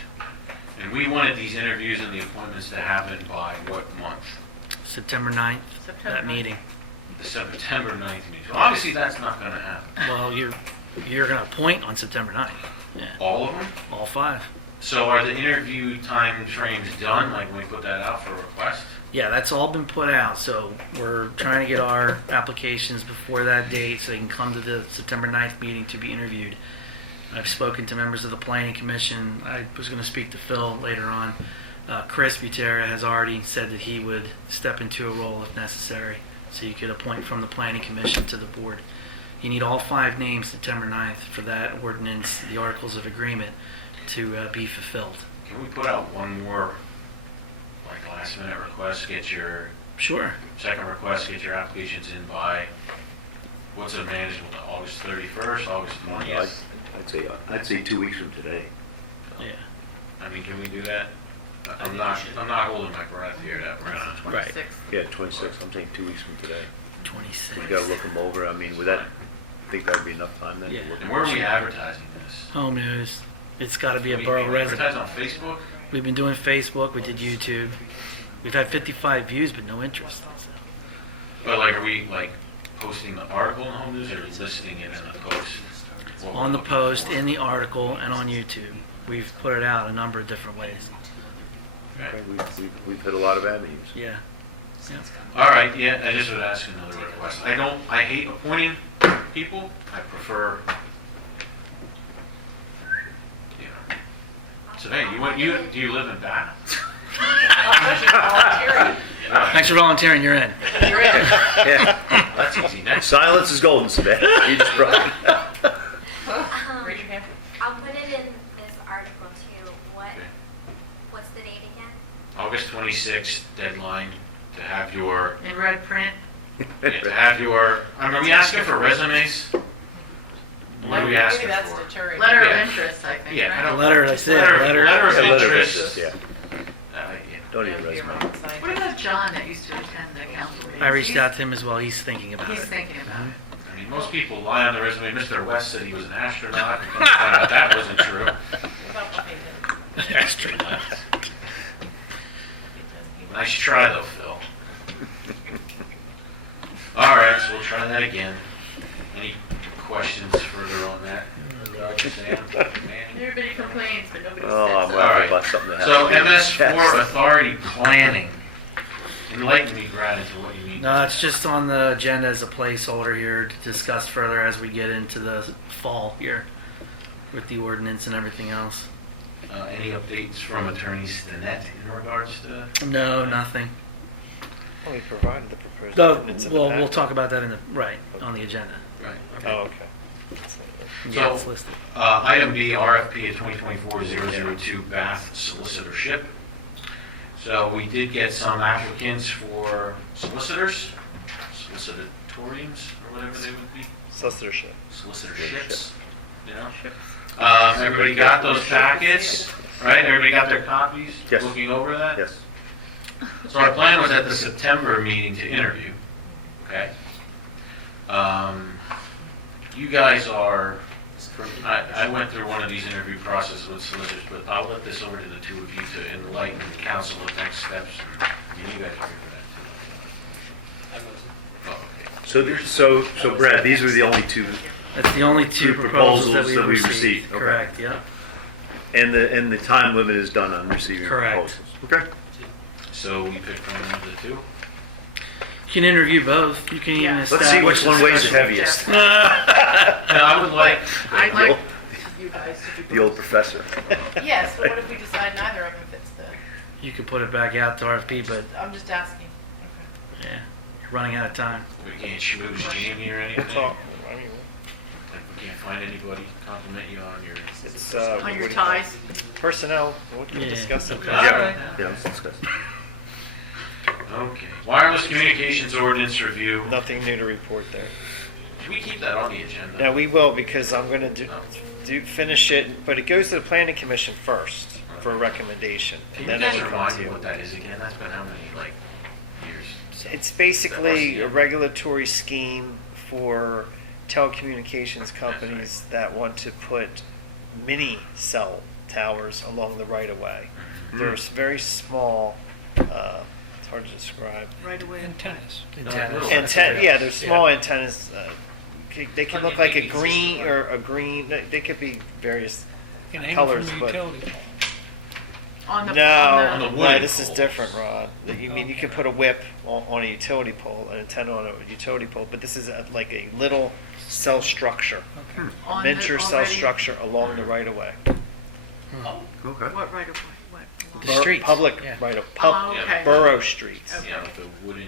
And we wanted these interviews and the appointments to happen by what month? September 9th, September that 9th. meeting. The September 9th meeting. So obviously that's not gonna happen. Well, you're going to appoint on September 9th. Yeah. All of them? All 5. So are the interview time frames done, like when we put that out for request? Yeah, that's all been put out, so we're trying to get our applications before that date so they can come to the September 9th meeting to be interviewed. I've spoken to members of the Planning Commission. I was going to speak to Phil later on. Chris Butera has already said that he would step into a role if necessary, so you could appoint from the Planning Commission to the board. You need all 5 names September 9th for that ordinance, the Articles of Agreement, to be fulfilled. Can we put out one more, like, last minute request, get your Sure. second request, get your applications in by, what's it manageable, August 31st, August 20th? I'd say 2 weeks from today. Yeah. I mean, can we do that? I'm think not, we should. I'm not holding my breath here that we're gonna. Right. 26th. Yeah, 26, I'm saying 2 weeks from today. 26. We gotta look them over, I mean, would that, think that'd be enough time then? to Yeah. look And at where are this? we advertising this? Home news. It's got to be a We borough resident. advertise on Facebook? We've been doing Facebook. We did YouTube. We've had 55 views, but no interest. But like, are we like posting the article in the home news or listing it in the post? what we're on the looking post, for. in the article, and on YouTube. We've put it out a number of different ways. Okay. We've hit a lot of avenues. Yeah. All right, yeah, I just would ask another request. I hate appointing people. I prefer, you know. So, hey, do you live in Bath? Thanks for volunteering. You're in. You're in. Yeah. That's easy. Next. Silence is golden, Savannah. You just brought it up. Raise your hand. I'll put it in this article too. Okay. What's the date again? August 26th, deadline to have your, In red print, are we asking for resumes? What are we asking Maybe that's for? deterring. letter Yeah. of interest, I think, Yeah, I right? don't. Letter, that's it, letter. Letter of Yeah, letter of interest. interest, yeah. Yeah. Don't even Be a resume. rocket scientist. What about John that used to attend the council meetings? I reached out to him as well. He's thinking about He's it. thinking about it. I mean, most people lie on the resume. Mr. West said he was an astronaut. And found out that wasn't true. What about Buffington? Astronaut. Nice try, though, Phil. All right, so we'll try that again. Any questions further on that? Sam? Everybody complains, but nobody Oh, I'm steps up. laughing right. about something that So happened. MS4 authority planning. Enlighten me, Brad, into what you mean. No, it's just on the agenda as a placeholder here to discuss further as we get into the fall here with the ordinance and everything else. Any updates from Attorney Stinnett in regards to? No, nothing. Well, we provided the proposed No, ordinance in the well, we'll packet. talk about that on the agenda. Right. Oh, okay. Yeah, So- it's listed. Item B, RFP of 2024-002 Bath solicitorship. So we did get some applicants for solicitors, solicitoriums, or whatever they would be, Solicitorship. solicitorships, you know? Everybody got those packets, right? Everybody got their copies? Yes. Looking over that? Yes. So our plan was at the September meeting to interview, okay? You guys are, I went through one of these interview processes with solicitors, but I'll let this over to the two of you to enlighten the council of next steps. And you guys are here for that too. Oh, okay. So Brad, these were the only two, That's the only two Two proposals that proposals we that we received. received, okay. Correct, yeah. and the time limit is done on receiving Correct. proposals. Okay. So we picked one of the two. You can interview both. You can even Yeah. establish. Let's see which one weighs the special- heaviest. And I would like, I'd The like old- you guys to do The old both. professor. Yes, but what if we decide neither of them fits the, You could put it back out to RFP, but I'm just asking. yeah, you're running out of time. we can't schmooze Jamie or anything. We'll talk. I mean, Like we can't find anybody to compliment you on your. it's, On what your do you call it? ties. Personnel, we can Yeah, discuss it. okay. All right. Yeah, let's discuss. Okay. Wireless communications ordinance review. Nothing new to report there. Should we keep that on the agenda? Now, we will, because I'm gonna finish it, but it goes to the planning commission first for a recommendation. Can and you then guys it will come remind to me you. what that is again? That's been how many, like, years? It's basically a regulatory scheme for telecommunications companies that want to put mini cell towers along the right of way. They're very small, it's hard to describe. Right away. Antennas. Yeah, they're small antennas. They can look like a green or a green, they could be various. You can hang it Colors, from the but- utility pole. On the, No, on the no, wooden this is poles. different, Rod. You mean you could put a whip on a utility pole, an antenna on a utility pole, but this is like a little cell structure, on the miniature cell already- structure along the right of way. Okay. What right of way? What? The streets, Public yeah. right of, Oh, okay. borough streets. Okay. Yeah, with the wooden.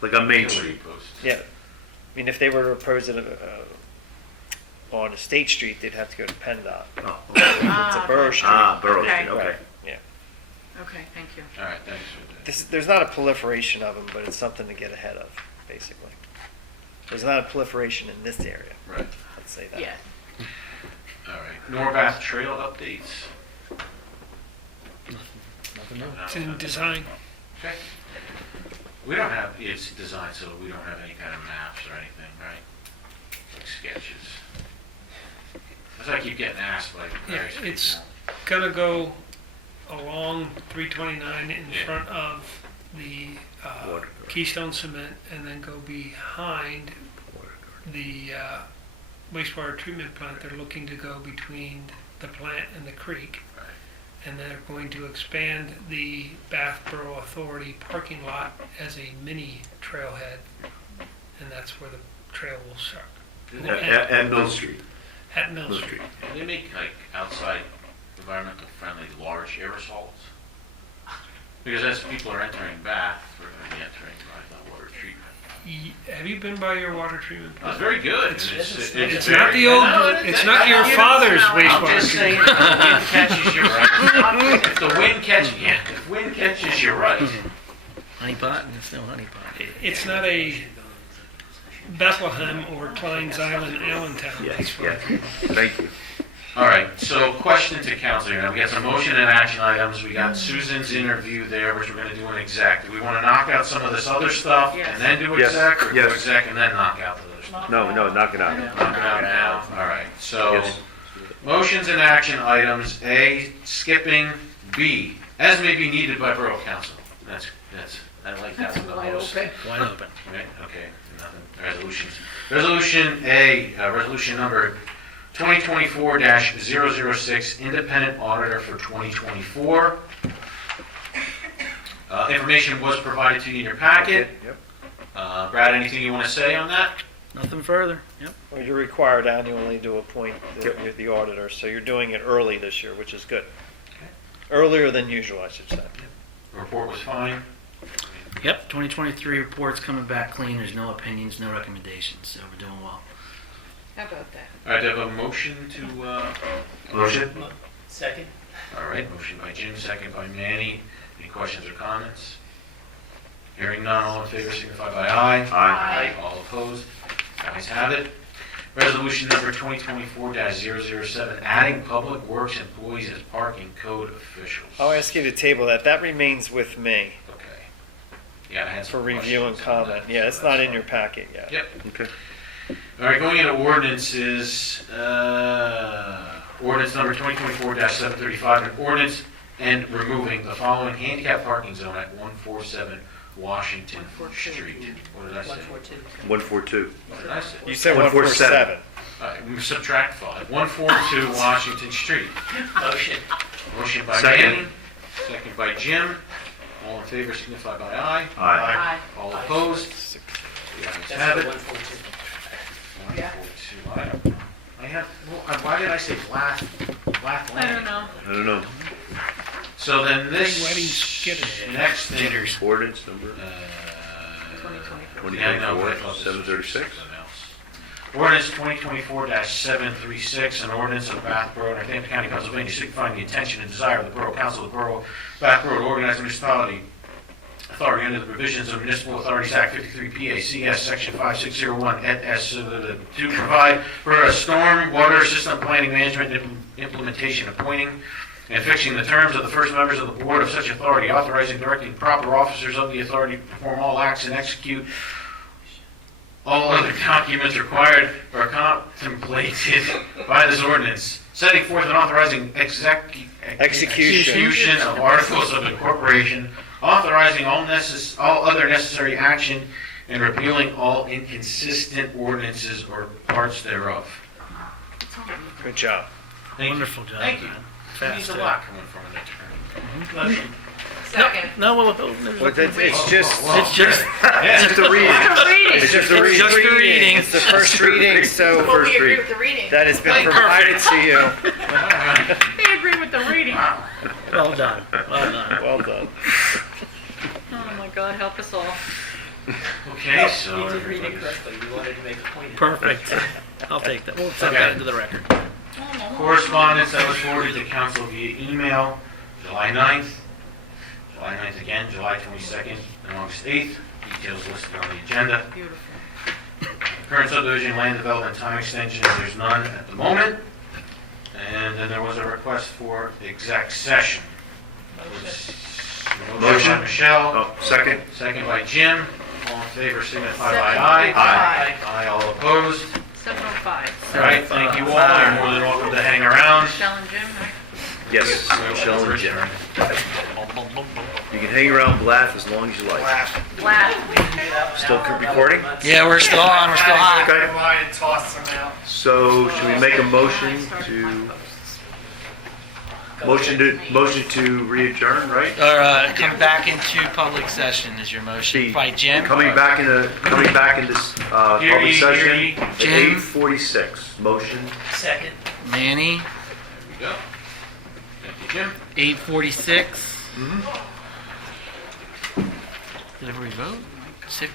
Like on Main utility Street. posts. Yeah, I mean, if they were to propose it on a state street, they'd have to go to PennDOT. Oh, okay. It's a Ah, borough street. Borough Okay. Street, okay. Right, yeah. Okay, thank you. All right, thanks for that. There's not a proliferation of them, but it's something to get ahead of, basically. There's not a proliferation in this area, Right. let's say that. Yeah. All right. Norbath Trail updates. It's in design. Okay. We don't have, it's designed so we don't have any kind of maps or anything, right? Like sketches. That's why I keep getting asked by Yeah, various it's people. gonna go along 329 in Yeah. front of the Keystone Cement and then go behind the wastewater treatment plant, they're looking to go between the plant and the creek. Right. And they're going to expand the Bath Borough Authority parking lot as a mini trailhead. And that's where the trail will start. At Mill Street. At Mill Street. Do they make like outside environmental friendly large aerosols? Because as people are entering Bath, we're going to be entering by the water treatment. Have you been by your water treatment That's plant? very good. It's not the old, it's not your father's I'm wastewater just saying, treatment. if the wind catches you right. If the wind catches you right. Honey pot, and it's no honey pot. It's not a Bethlehem or Klein's Island, Allentown. Yes, That's yes. right. Thank you. All right, so question to council here. Now, we got some motion and action items. We got Susan's interview there, which we're going to do an exec. Do we want to knock out some of this other stuff Yes. and then do Yes, exec, or do yes. exec and then knock out the other stuff? No, knock it out. Knock it out now. All right, so Yes. motions and action items. A, skipping. B, as may be needed by Borough Council. I like that one the Wide most. open. Wide open. Right, okay, nothing, resolutions. Resolution A, resolution number 2024-006, independent auditor for 2024. Information was provided to you in your packet. Yep. Brad, anything you want to say on that? Nothing further. Yep. Well, you're required annually to appoint Yep. the auditor, so you're doing it early this year, which is good. Earlier than usual, I should say. The report was fine. Yep. 2023 report's coming back clean. There's no opinions, no recommendations. So we're doing well. How about that? All right, do I have a motion to... Motion? Second? All right, motion by Jim, second by Manny. Any questions or comments? Hearing none, all in favor signify by aye. Aye. All opposed? Ayes have it. Resolution number 2024-007, adding public works employees as parking code officials. I'll ask you to table that. That remains with me Okay. Yeah, I had for some review and questions on comment. that, Yeah, so it's that's not in fine. your packet yet. Yep. Okay. All right, going into ordinances, ordinance number 2024-735, an ordinance and removing the following handicap parking zone at 147 Washington Street. What did I say? 142. 142. What did I say? You said 147. 147. All right, we subtract 5. 142 Washington Street. Motion. Motion by Second. Manny, second by Jim. All in favor signify by aye. Aye. All opposed? The ayes That's have the it. 142. 142. I have, well, why did I say Black I Lane? don't know. I don't know. So then Wedding this skitters. next thing. Ordinance number 2024. Yeah, no, I 2024, thought this was 736. something else. Ordinance 2024-736, an ordinance of Bath Borough, and Northampton County, Pennsylvania, signifying the intention and desire of the Borough Council of the Borough, Bath Borough, to organize a municipality authority under the provisions of Municipal Authorities Act 53 PACS Section 5601 et s. To provide for a storm water system planning management and implementation, appointing and fixing the terms of the first members of the board of such authority, authorizing, directing proper officers of the authority to perform all acts and execute all other documents required or contemplated by this ordinance, setting forth and authorizing execution of articles of incorporation, authorizing all other necessary action, and repealing all inconsistent ordinances or parts thereof. Good job. Thank you. Wonderful job. Thank you. man. That means Fast, a too. lot coming from an attorney. Motion. Second. No, well, But it's just, it's just Yeah. Just a reading. it's just a It's just a reading. It's the first reading, so Well, we agree with the reading. that has been provided to you. They agree with the reading. well done. Well done. Well done. Oh my God, help us all. Okay, so You did read it everybody's- correctly. You wanted to make a point. Perfect. I'll take that. We'll set Okay. that into the record. correspondence that was forwarded to council via email, July 9th, July 9th again, July 22nd, and August 8th. Details listed on the agenda. Beautiful. Current subdivision land development time extensions, there's none at the moment. And then there was a request for exec session. Motion by Motion. Michelle, Oh, second? second by Jim. All in favor signify by Second. aye. Aye. Aye, all opposed. 7:05. All right, thank you all. You're more than welcome to hang around. Michelle and Jim, right? Yes. Michelle Michelle and Jim. Richard. You can hang around Bluff as long as you like. Still recording? Yeah, we're still on, we're still hot. Okay. Mine and toss them out. So should we make a motion to re-adjourn, right? Or come back into public session is your motion. By Jim? Coming back into public session ye. at Jim? 8:46. Motion. Second. Manny, There we go. Thank you, Jim. 8:46. Did everybody vote? 6?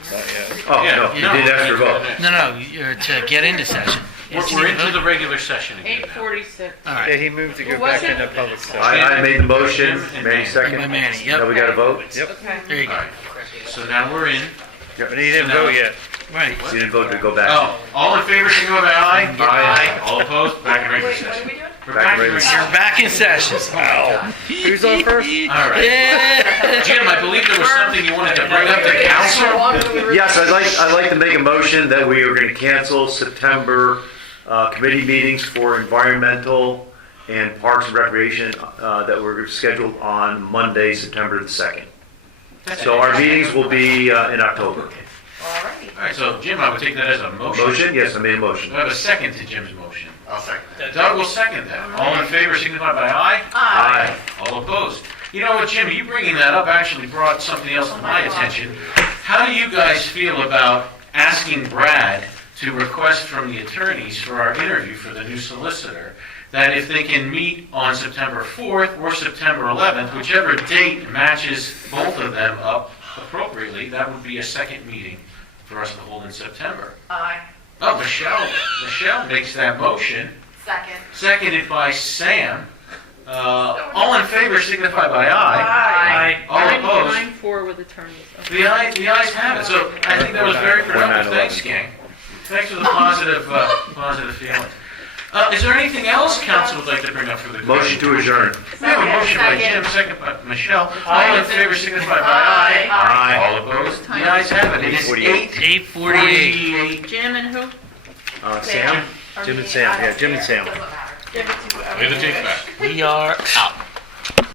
Oh, Yeah, no, you didn't ask for a vote. No, you're to get into session. Yes, you We're need to into vote. the regular session again. 8:46. All Yeah, right. he moved to go Who was back it? into public session. I made the motion, Jim and Manny Manny. second. By Manny, yep. Now we got a vote? Yep. Okay. There you All go. right. So now we're in. But he didn't vote yet. Right. You didn't vote to go back. Oh, all in favor, signify by aye. Aye. All opposed, back in regular Wait, what are session. we doing? We're Back back in in regular regular You're back in session. Who's on first? All right. Yeah. Jim, I believe there was something you wanted to bring up to council. Yes, I'd like to make a motion that we are going to cancel September committee meetings for environmental and parks and recreation that were scheduled on Monday, September the 2nd. So our meetings will be in October. All right. All right, so Jim, I would take that as a motion. Motion? Yes, I made a Do motion. I have a second to Jim's motion? I'll second that. Doug will second that. All in favor, signify by aye. Aye. All opposed. You know what, Jim, you bringing that up actually brought something else to my attention. How do you guys feel about asking Brad to request from the attorneys for our interview for the new solicitor, that if they can meet on September 4th or September 11th, whichever date matches both of them up appropriately, that would be a second meeting for us to hold in September. Aye. Oh, Michelle makes that motion, Second. seconded by Sam. All in favor signify by aye. Aye. All opposed. 9-4 with attorneys. Okay. The ayes have it. So I think that was very productive. Thanks, gang. Thanks for the positive feelings. Is there anything else council would like to bring up for the committee? Motion to adjourn. We have a motion by Jim, second by Michelle. All in favor signify by aye. Aye. All opposed? The ayes have it. It is 8:48. 8:48. Jim and who? Sam? Jim and Sam, yeah, Jim and Sam. Doesn't matter. Give it to whoever. Lay the tape back. We are out.